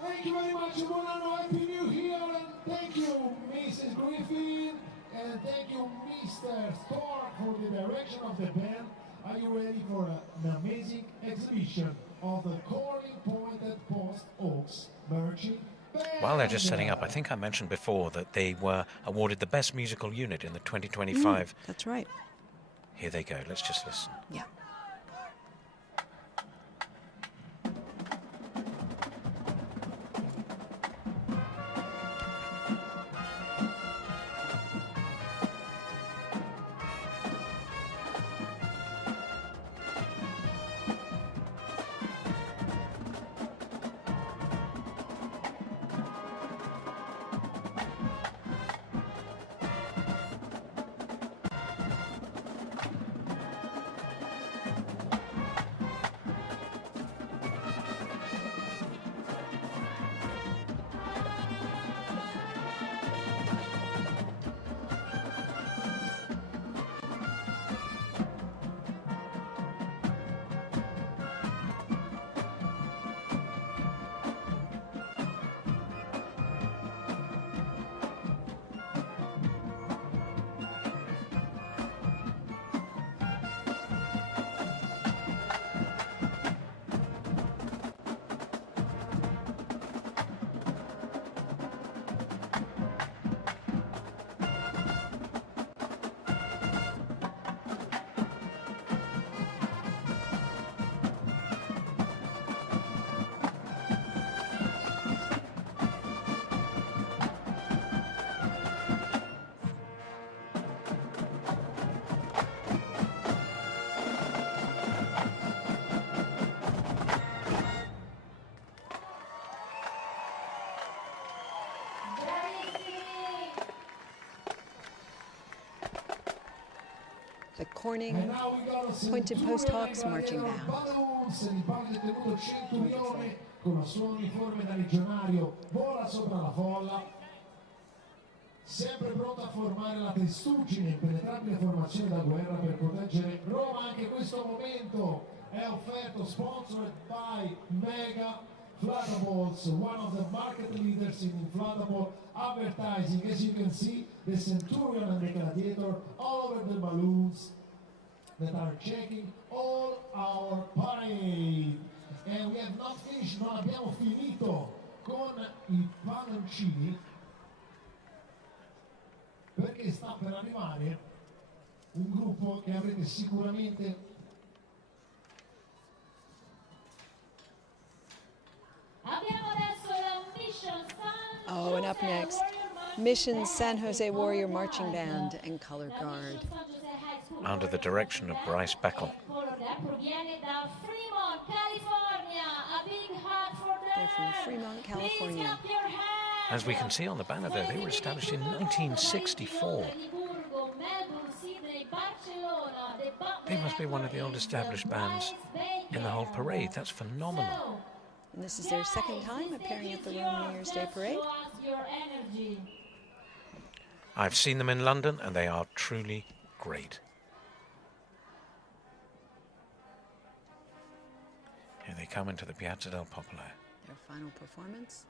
Thank you very much, everyone. Happy New Year, and thank you, Mrs. Griffin, and thank you, Mr. Stork, for the direction of the band. Are you ready for an amazing exhibition of the Corning Pointed Post Oaks Marching Band? While they're just setting up, I think I mentioned before that they were awarded the Best Musical Unit in the 2025. That's right. Here they go. Let's just listen. Yeah. corning, And now we got a pointed post hawks marching band. Balloons, il palio tenuto centurione con il suo uniforme da legionario vola sopra la folla, sempre pronto a formare la testuggine, impenetrabile formazione da guerra per proteggere Roma. Anche questo momento è offerto, sponsored by Mega Inflatables, one of the market leaders in inflatable advertising. As you can see, the centurion and the gladiator all over the balloons that are checking all our parade. And we have not finished, non abbiamo finito con i palloncini, perché sta per arrivare un gruppo che avrete sicuramente Oh, and up next, Mission San Jose Warrior Marching Band and Color Guard. Under the direction of Bryce Beckel. They're from Fremont, California. As we can see on the banner there, they were established in 1964. They must be one of the old established bands in the whole parade. That's phenomenal. And this is their second time appearing at the Rome New Year's Day Parade. I've seen them in London, and they are truly great. Here they come into the Piazza del Popolo. Their final performance.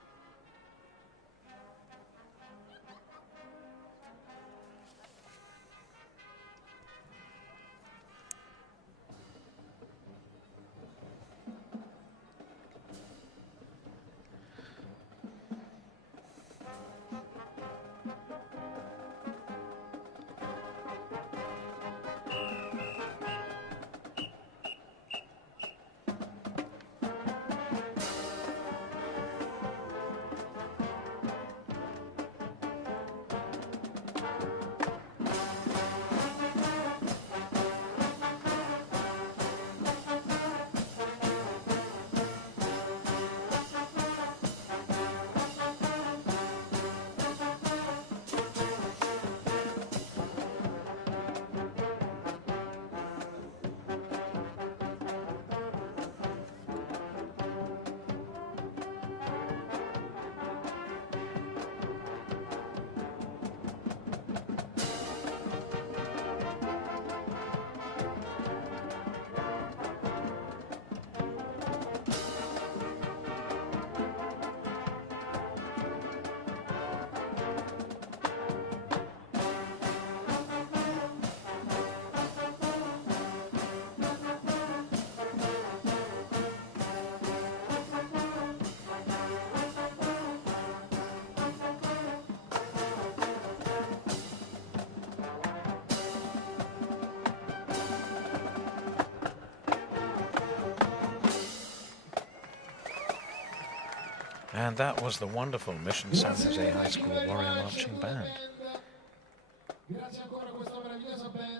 And that was the wonderful Mission San Jose High School Warrior Marching Band.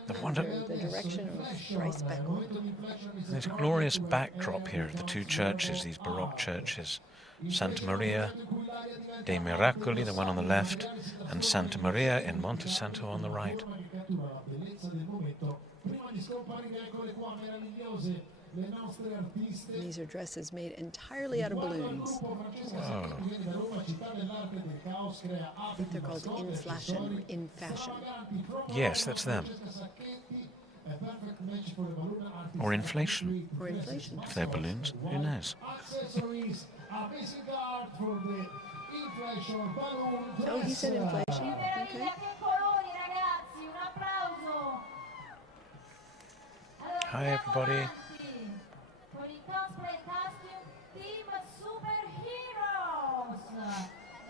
The direction of Bryce Beckel. This glorious backdrop here of the two churches, these Baroque churches, Santa Maria dei Miracoli, the one on the left, and Santa Maria in Monte Santo on the right. These are dresses made entirely out of balloons. Oh. I think they're called in fashion. Yes, that's them. Or inflation. Or inflation. If they're balloons, who knows? Oh, he said inflation. Okay. Hi, everybody.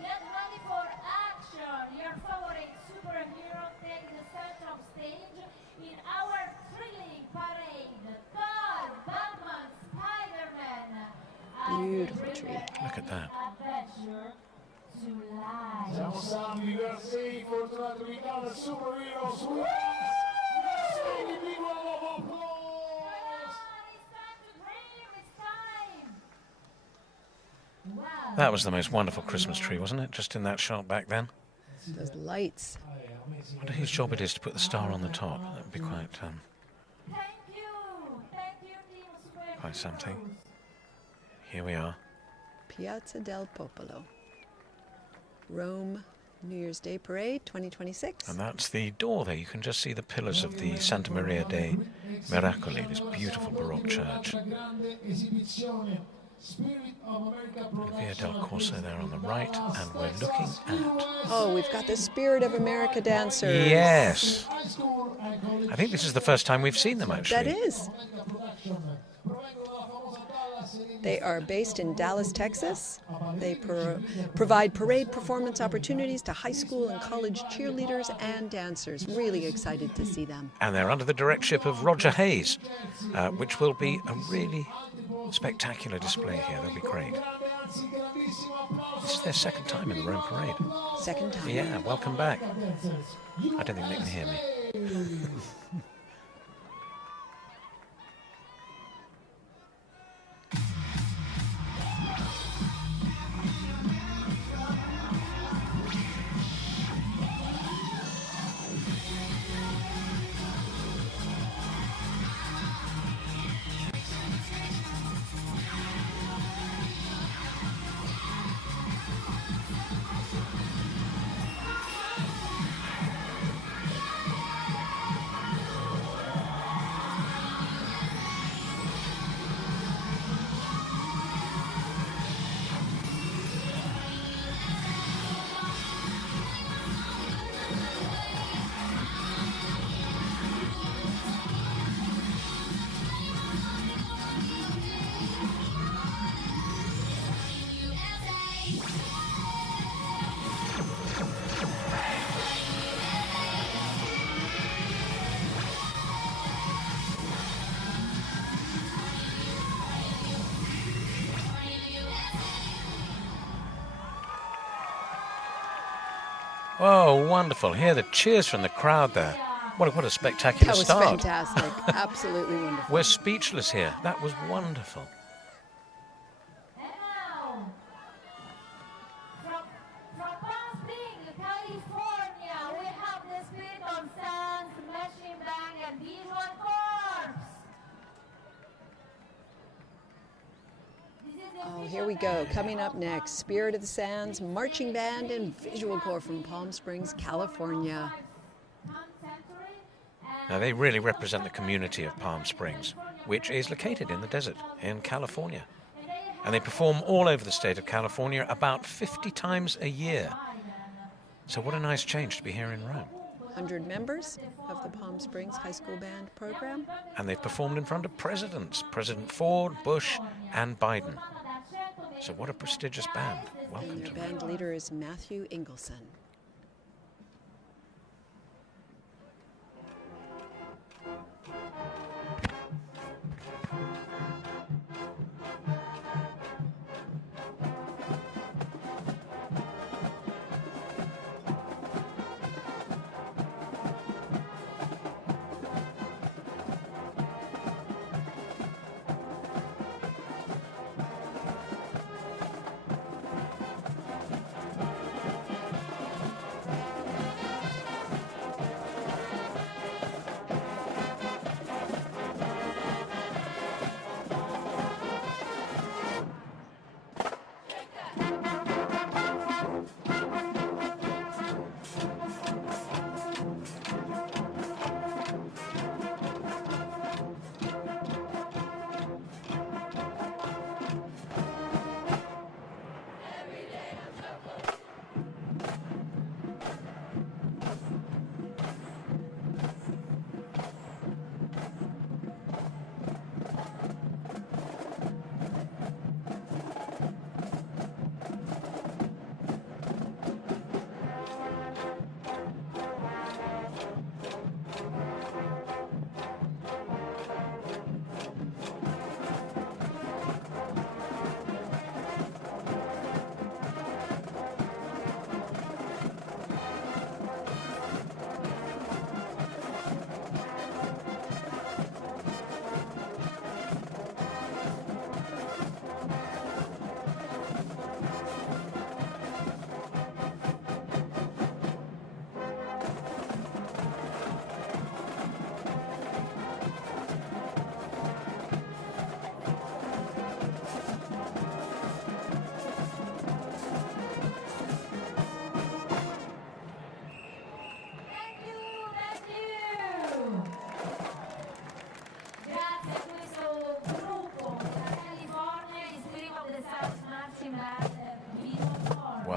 Get ready for action. Your favorite superhero take the center stage in our thrilling parade. Thor, Batman, Spider-Man. Beautiful tree. Look at that. Adventure to life. Siamo stati diversi, fortunati di casa superheroes. Yes! Yes! Big round of applause! That was the most wonderful Christmas tree, wasn't it? Just in that shot back then. Those lights. I wonder whose job it is to put the star on the top. That would be quite Quite something. Here we are. Piazza del Popolo. Rome New Year's Day Parade 2026. And that's the door there. You can just see the pillars of the Santa Maria dei Miracoli, this beautiful Baroque church. Via del Corso there on the right, and we're looking at... Oh, we've got the Spirit of America dancers. Yes! I think this is the first time we've seen them, actually. That is. They are based in Dallas, Texas. They provide parade performance opportunities to high school and college cheerleaders and dancers. Really excited to see them. And they're under the directorship of Roger Hayes, which will be a really spectacular display here. They'll be great. This is their second time in the Rome Parade. Second time. Yeah, welcome back. I don't think they can hear me. Oh, wonderful. Hear the cheers from the crowd there. What a spectacular start. That was fantastic. Absolutely wonderful. We're speechless here. That was wonderful. And now, from Palm Springs, California, we have the Spirit of Sands, Marching Band, and Visual Corps. Oh, here we go. Coming up next, Spirit of the Sands, Marching Band, and Visual Corps from Palm Springs, California. Now, they really represent the community of Palm Springs, which is located in the desert in California. And they perform all over the state of California about 50 times a year. So what a nice change to be here in Rome. 100 members of the Palm Springs High School Band program. And they've performed in front of presidents, President Ford, Bush, and Biden. So what a prestigious band. Welcome And to their Rome. band leader is Matthew Ingleson.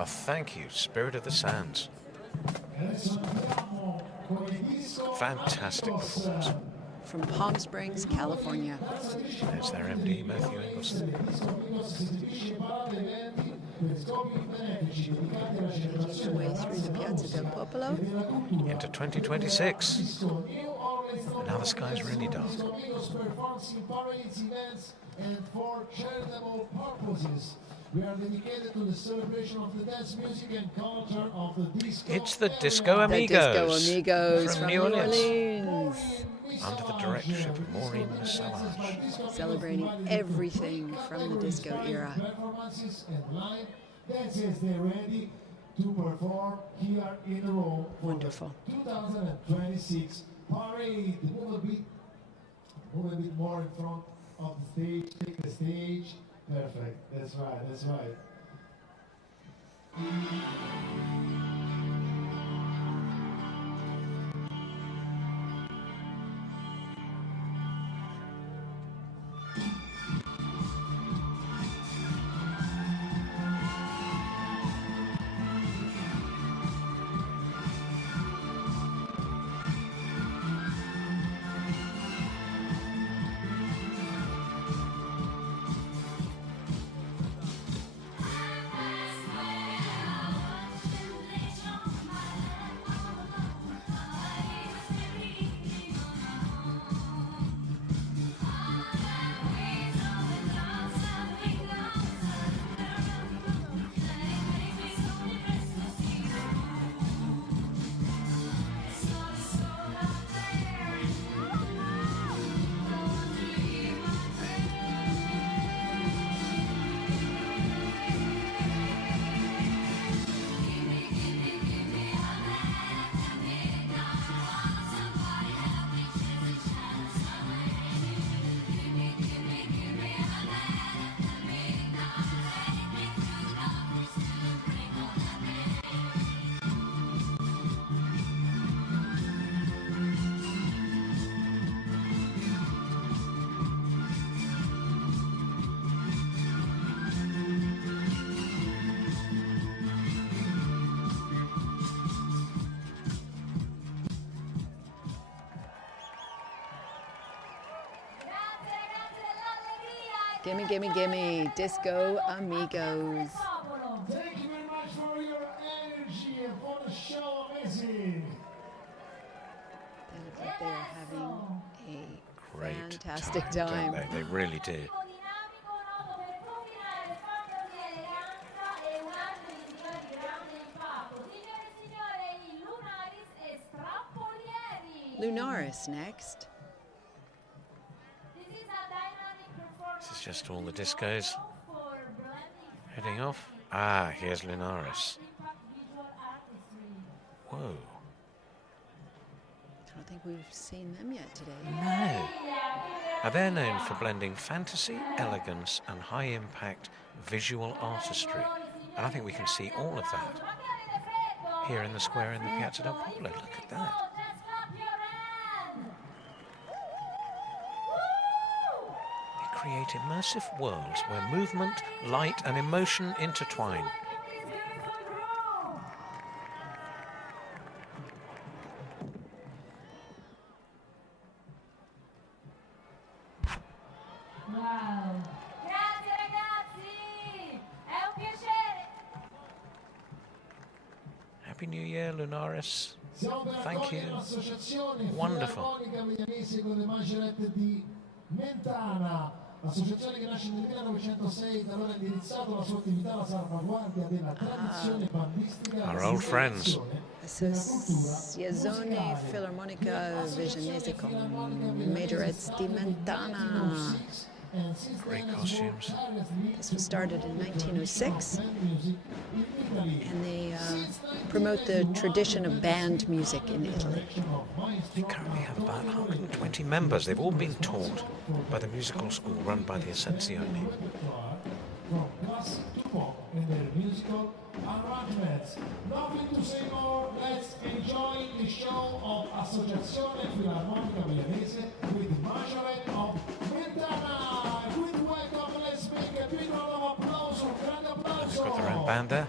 Oh, thank you, Spirit of the Sands. Fantastic performance. From Palm Springs, California. There's their MD, Matthew Eggleston. Their way through the Piazza del Popolo. Into 2026. And now the sky's really dark. We are dedicated to the celebration of the dance music and culture of the disco. It's the Disco Amigos. The Disco Amigos from New Orleans. Orleans. Under the directorship of Maureen Massage. Celebrating everything from the disco era. Performances and live dances, they're ready to perform here in Rome. Wonderful. 2026 parade. Move a bit more in front of the stage. Take the stage. Perfect. That's right. That's right. Gimme, gimme, gimme. Disco Amigos. Thank you very much for your energy and for the show. Amazing. They look like they are having a Great fantastic time, time. don't they? They really do. Lunaris next. This is just all the discos heading off. Ah, here's Lunaris. Whoa. I don't think we've seen them yet today. No. Now they're known for blending fantasy, elegance, and high-impact visual artistry. And I think we can see all of that here in the square in the Piazza del Popolo. Look at that. They create immersive worlds where movement, light, and emotion intertwine. Wow. Grazie ragazzi, è un piacere. Happy New Year, Lunaris. Thank you. Wonderful. L'associazione che nasce nel 1906 da allora ha indirizzato la sua attività alla salvaguardia della tradizione bandistica. Our old friends. Associazione Filarmonica Visionese con Majorettes di Mentana. Great costumes. This was started in 1906, and they promote the tradition of band music in Italy. They currently have about 120 members. They've all been taught by the musical school run by the Ascensioni. From classic to pop in their musical arrangements. Nothing to say more, let's enjoy the show of Associazione Filarmonica Milanese with Majorette of Mentana. Good welcome, let's make a big round of applause, un grande applauso. They've got their own band there.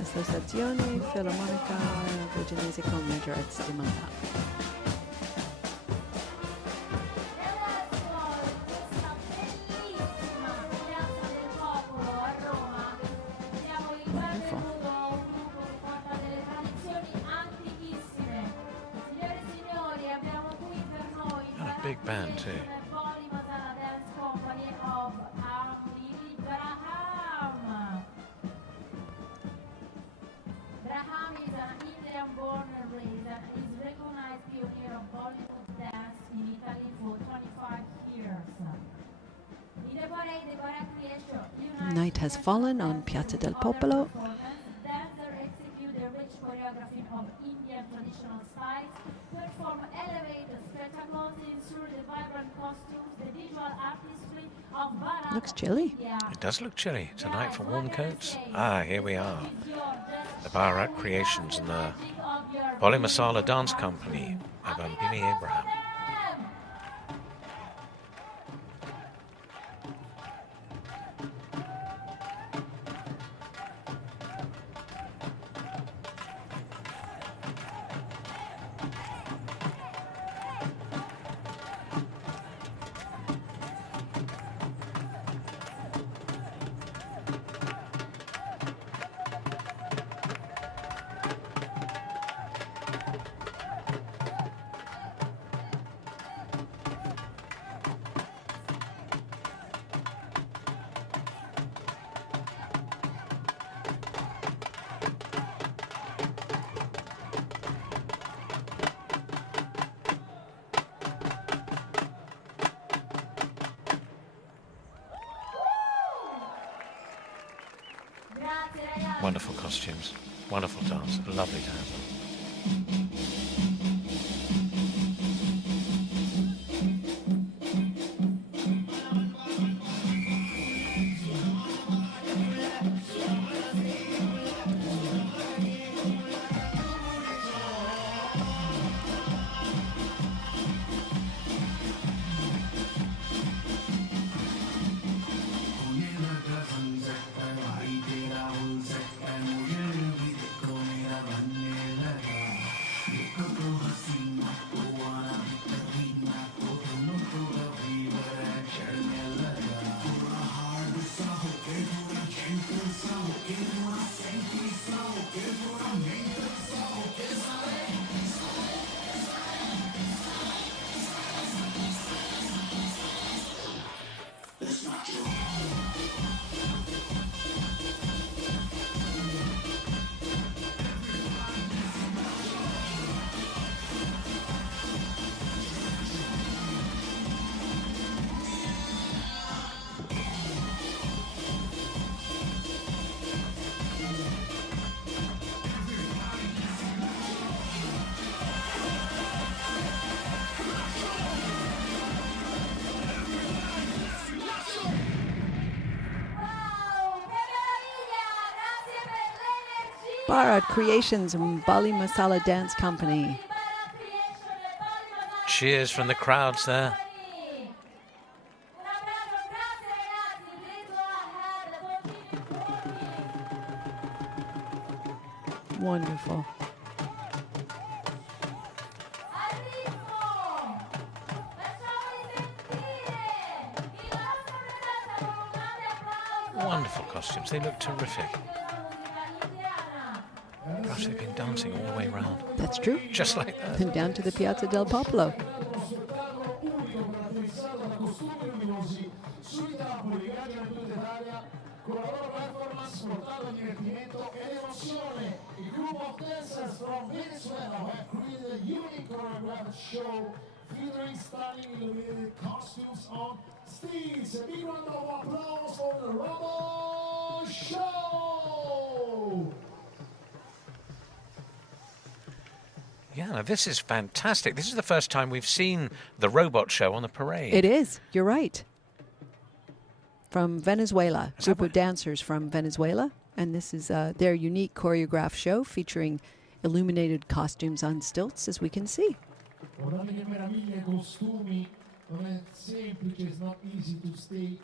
Associazione Filarmonica Vegenese Commedia Arts di Malta. Big band too. Braham is an Indian born and raised and is recognized pioneer of Bollywood dance in Italy for 25 years. Night has fallen on Piazza del Popolo. Dancers execute the rich choreography of Indian traditional styles, perform elevated spectacles through the vibrant costumes, the visual artistry of Bharat. Looks chilly. It does look chilly. It's a night for warm coats. Ah, here we are. The Bharat Creations and the Boli Masala Dance Company by Billy Abraham. Wonderful costumes, wonderful dance, lovely to have them. Bharat Creations and Bali Masala Dance Company. Cheers from the crowds there. Wonderful. Wonderful costumes. They look terrific. Perhaps they've been dancing all the way around. That's true. Just like that. And down to the Piazza del Popolo. Featuring stunning illuminated costumes on stage. A big round of applause for the Roma Show! Yeah, now this is fantastic. This is the first time we've seen the robot show on the parade. It is. You're right. From Venezuela, a group of dancers from Venezuela. And this is their unique choreographed show featuring illuminated costumes on stilts, as we can see. Guardate che meraviglia, costumi, non è semplice, it's not easy to stay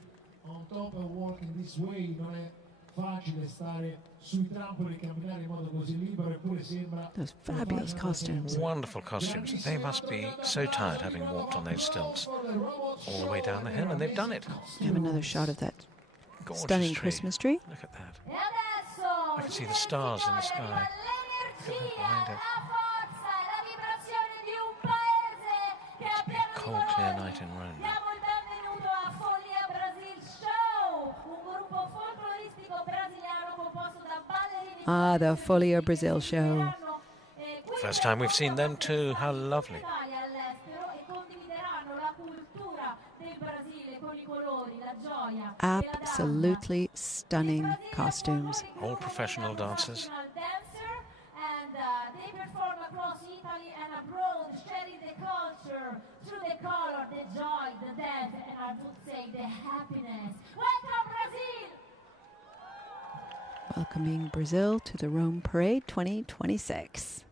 on top and work in this way, non è facile stare sui trampoli e camminare in modo così libero, eppure sembra... Those fabulous costumes. Wonderful costumes. They must be so tired having walked on those stilts all the way down the hill, and they've done it. We have another shot of that Gorgeous stunning tree. Christmas tree. Look at that. E adesso, I can see the stars in the sky. Look at that behind it. la forza e la vibrazione di un paese che ha Be a cold, clear night in Rome. Diamo il benvenuto a Folia Brasil Show, un gruppo folcloristico brasiliano composto da ballerini. Ah, the Folia Brazil show. First time we've seen them too. How lovely. All'estero e condivideranno la cultura del Brasile con i colori, la gioia. Absolutely stunning costumes. All professional dancers. And they perform across Italy and abroad, sharing the culture through the color, the joy, the dance, and I would say the happiness. Welcome, Brazil! Welcoming Brazil to the Rome Parade 2026.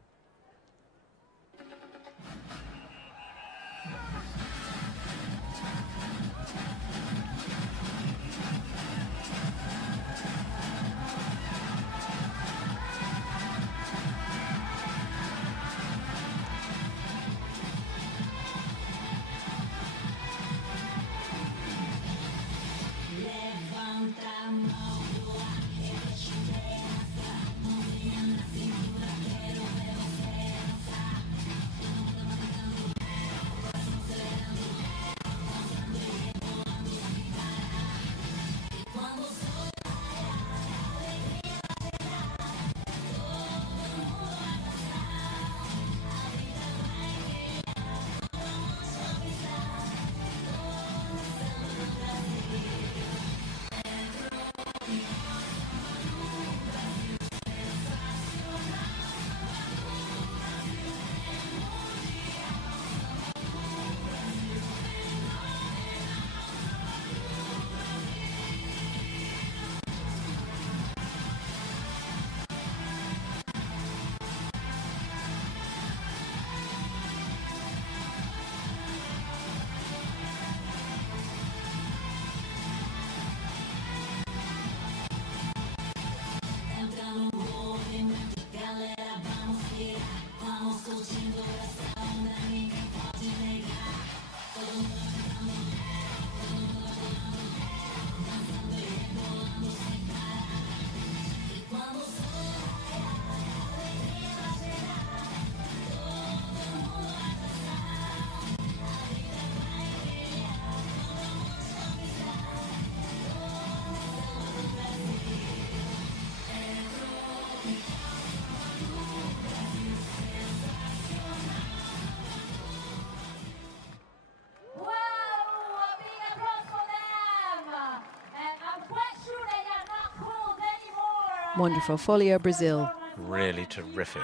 Wonderful. Folia Brazil. Really terrific.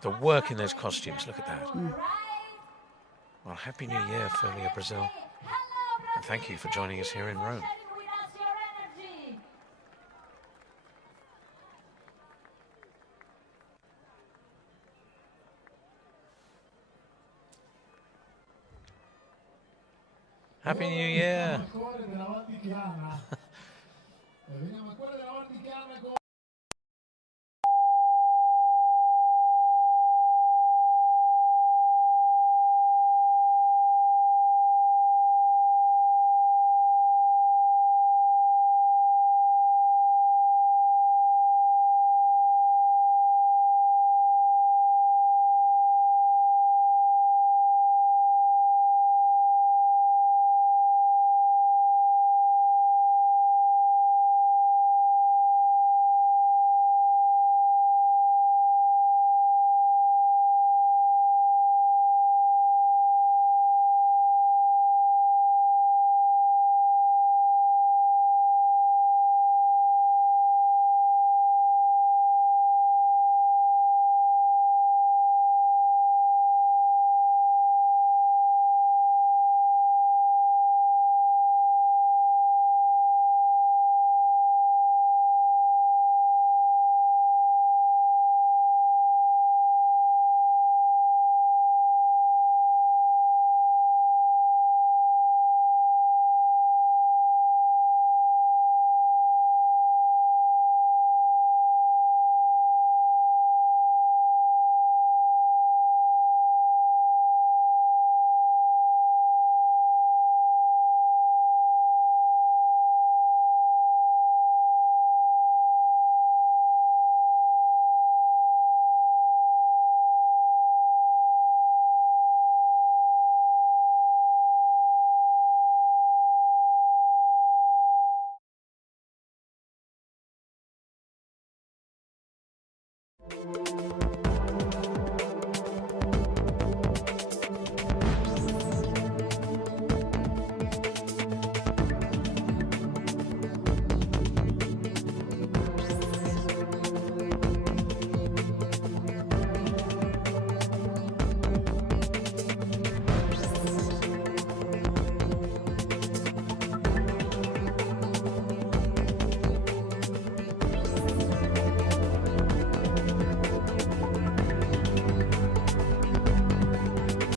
The work in those costumes, look at that. Well, Happy New Year, Folia Brazil. And thank you for joining us here in Rome. Happy New Year! Thank you.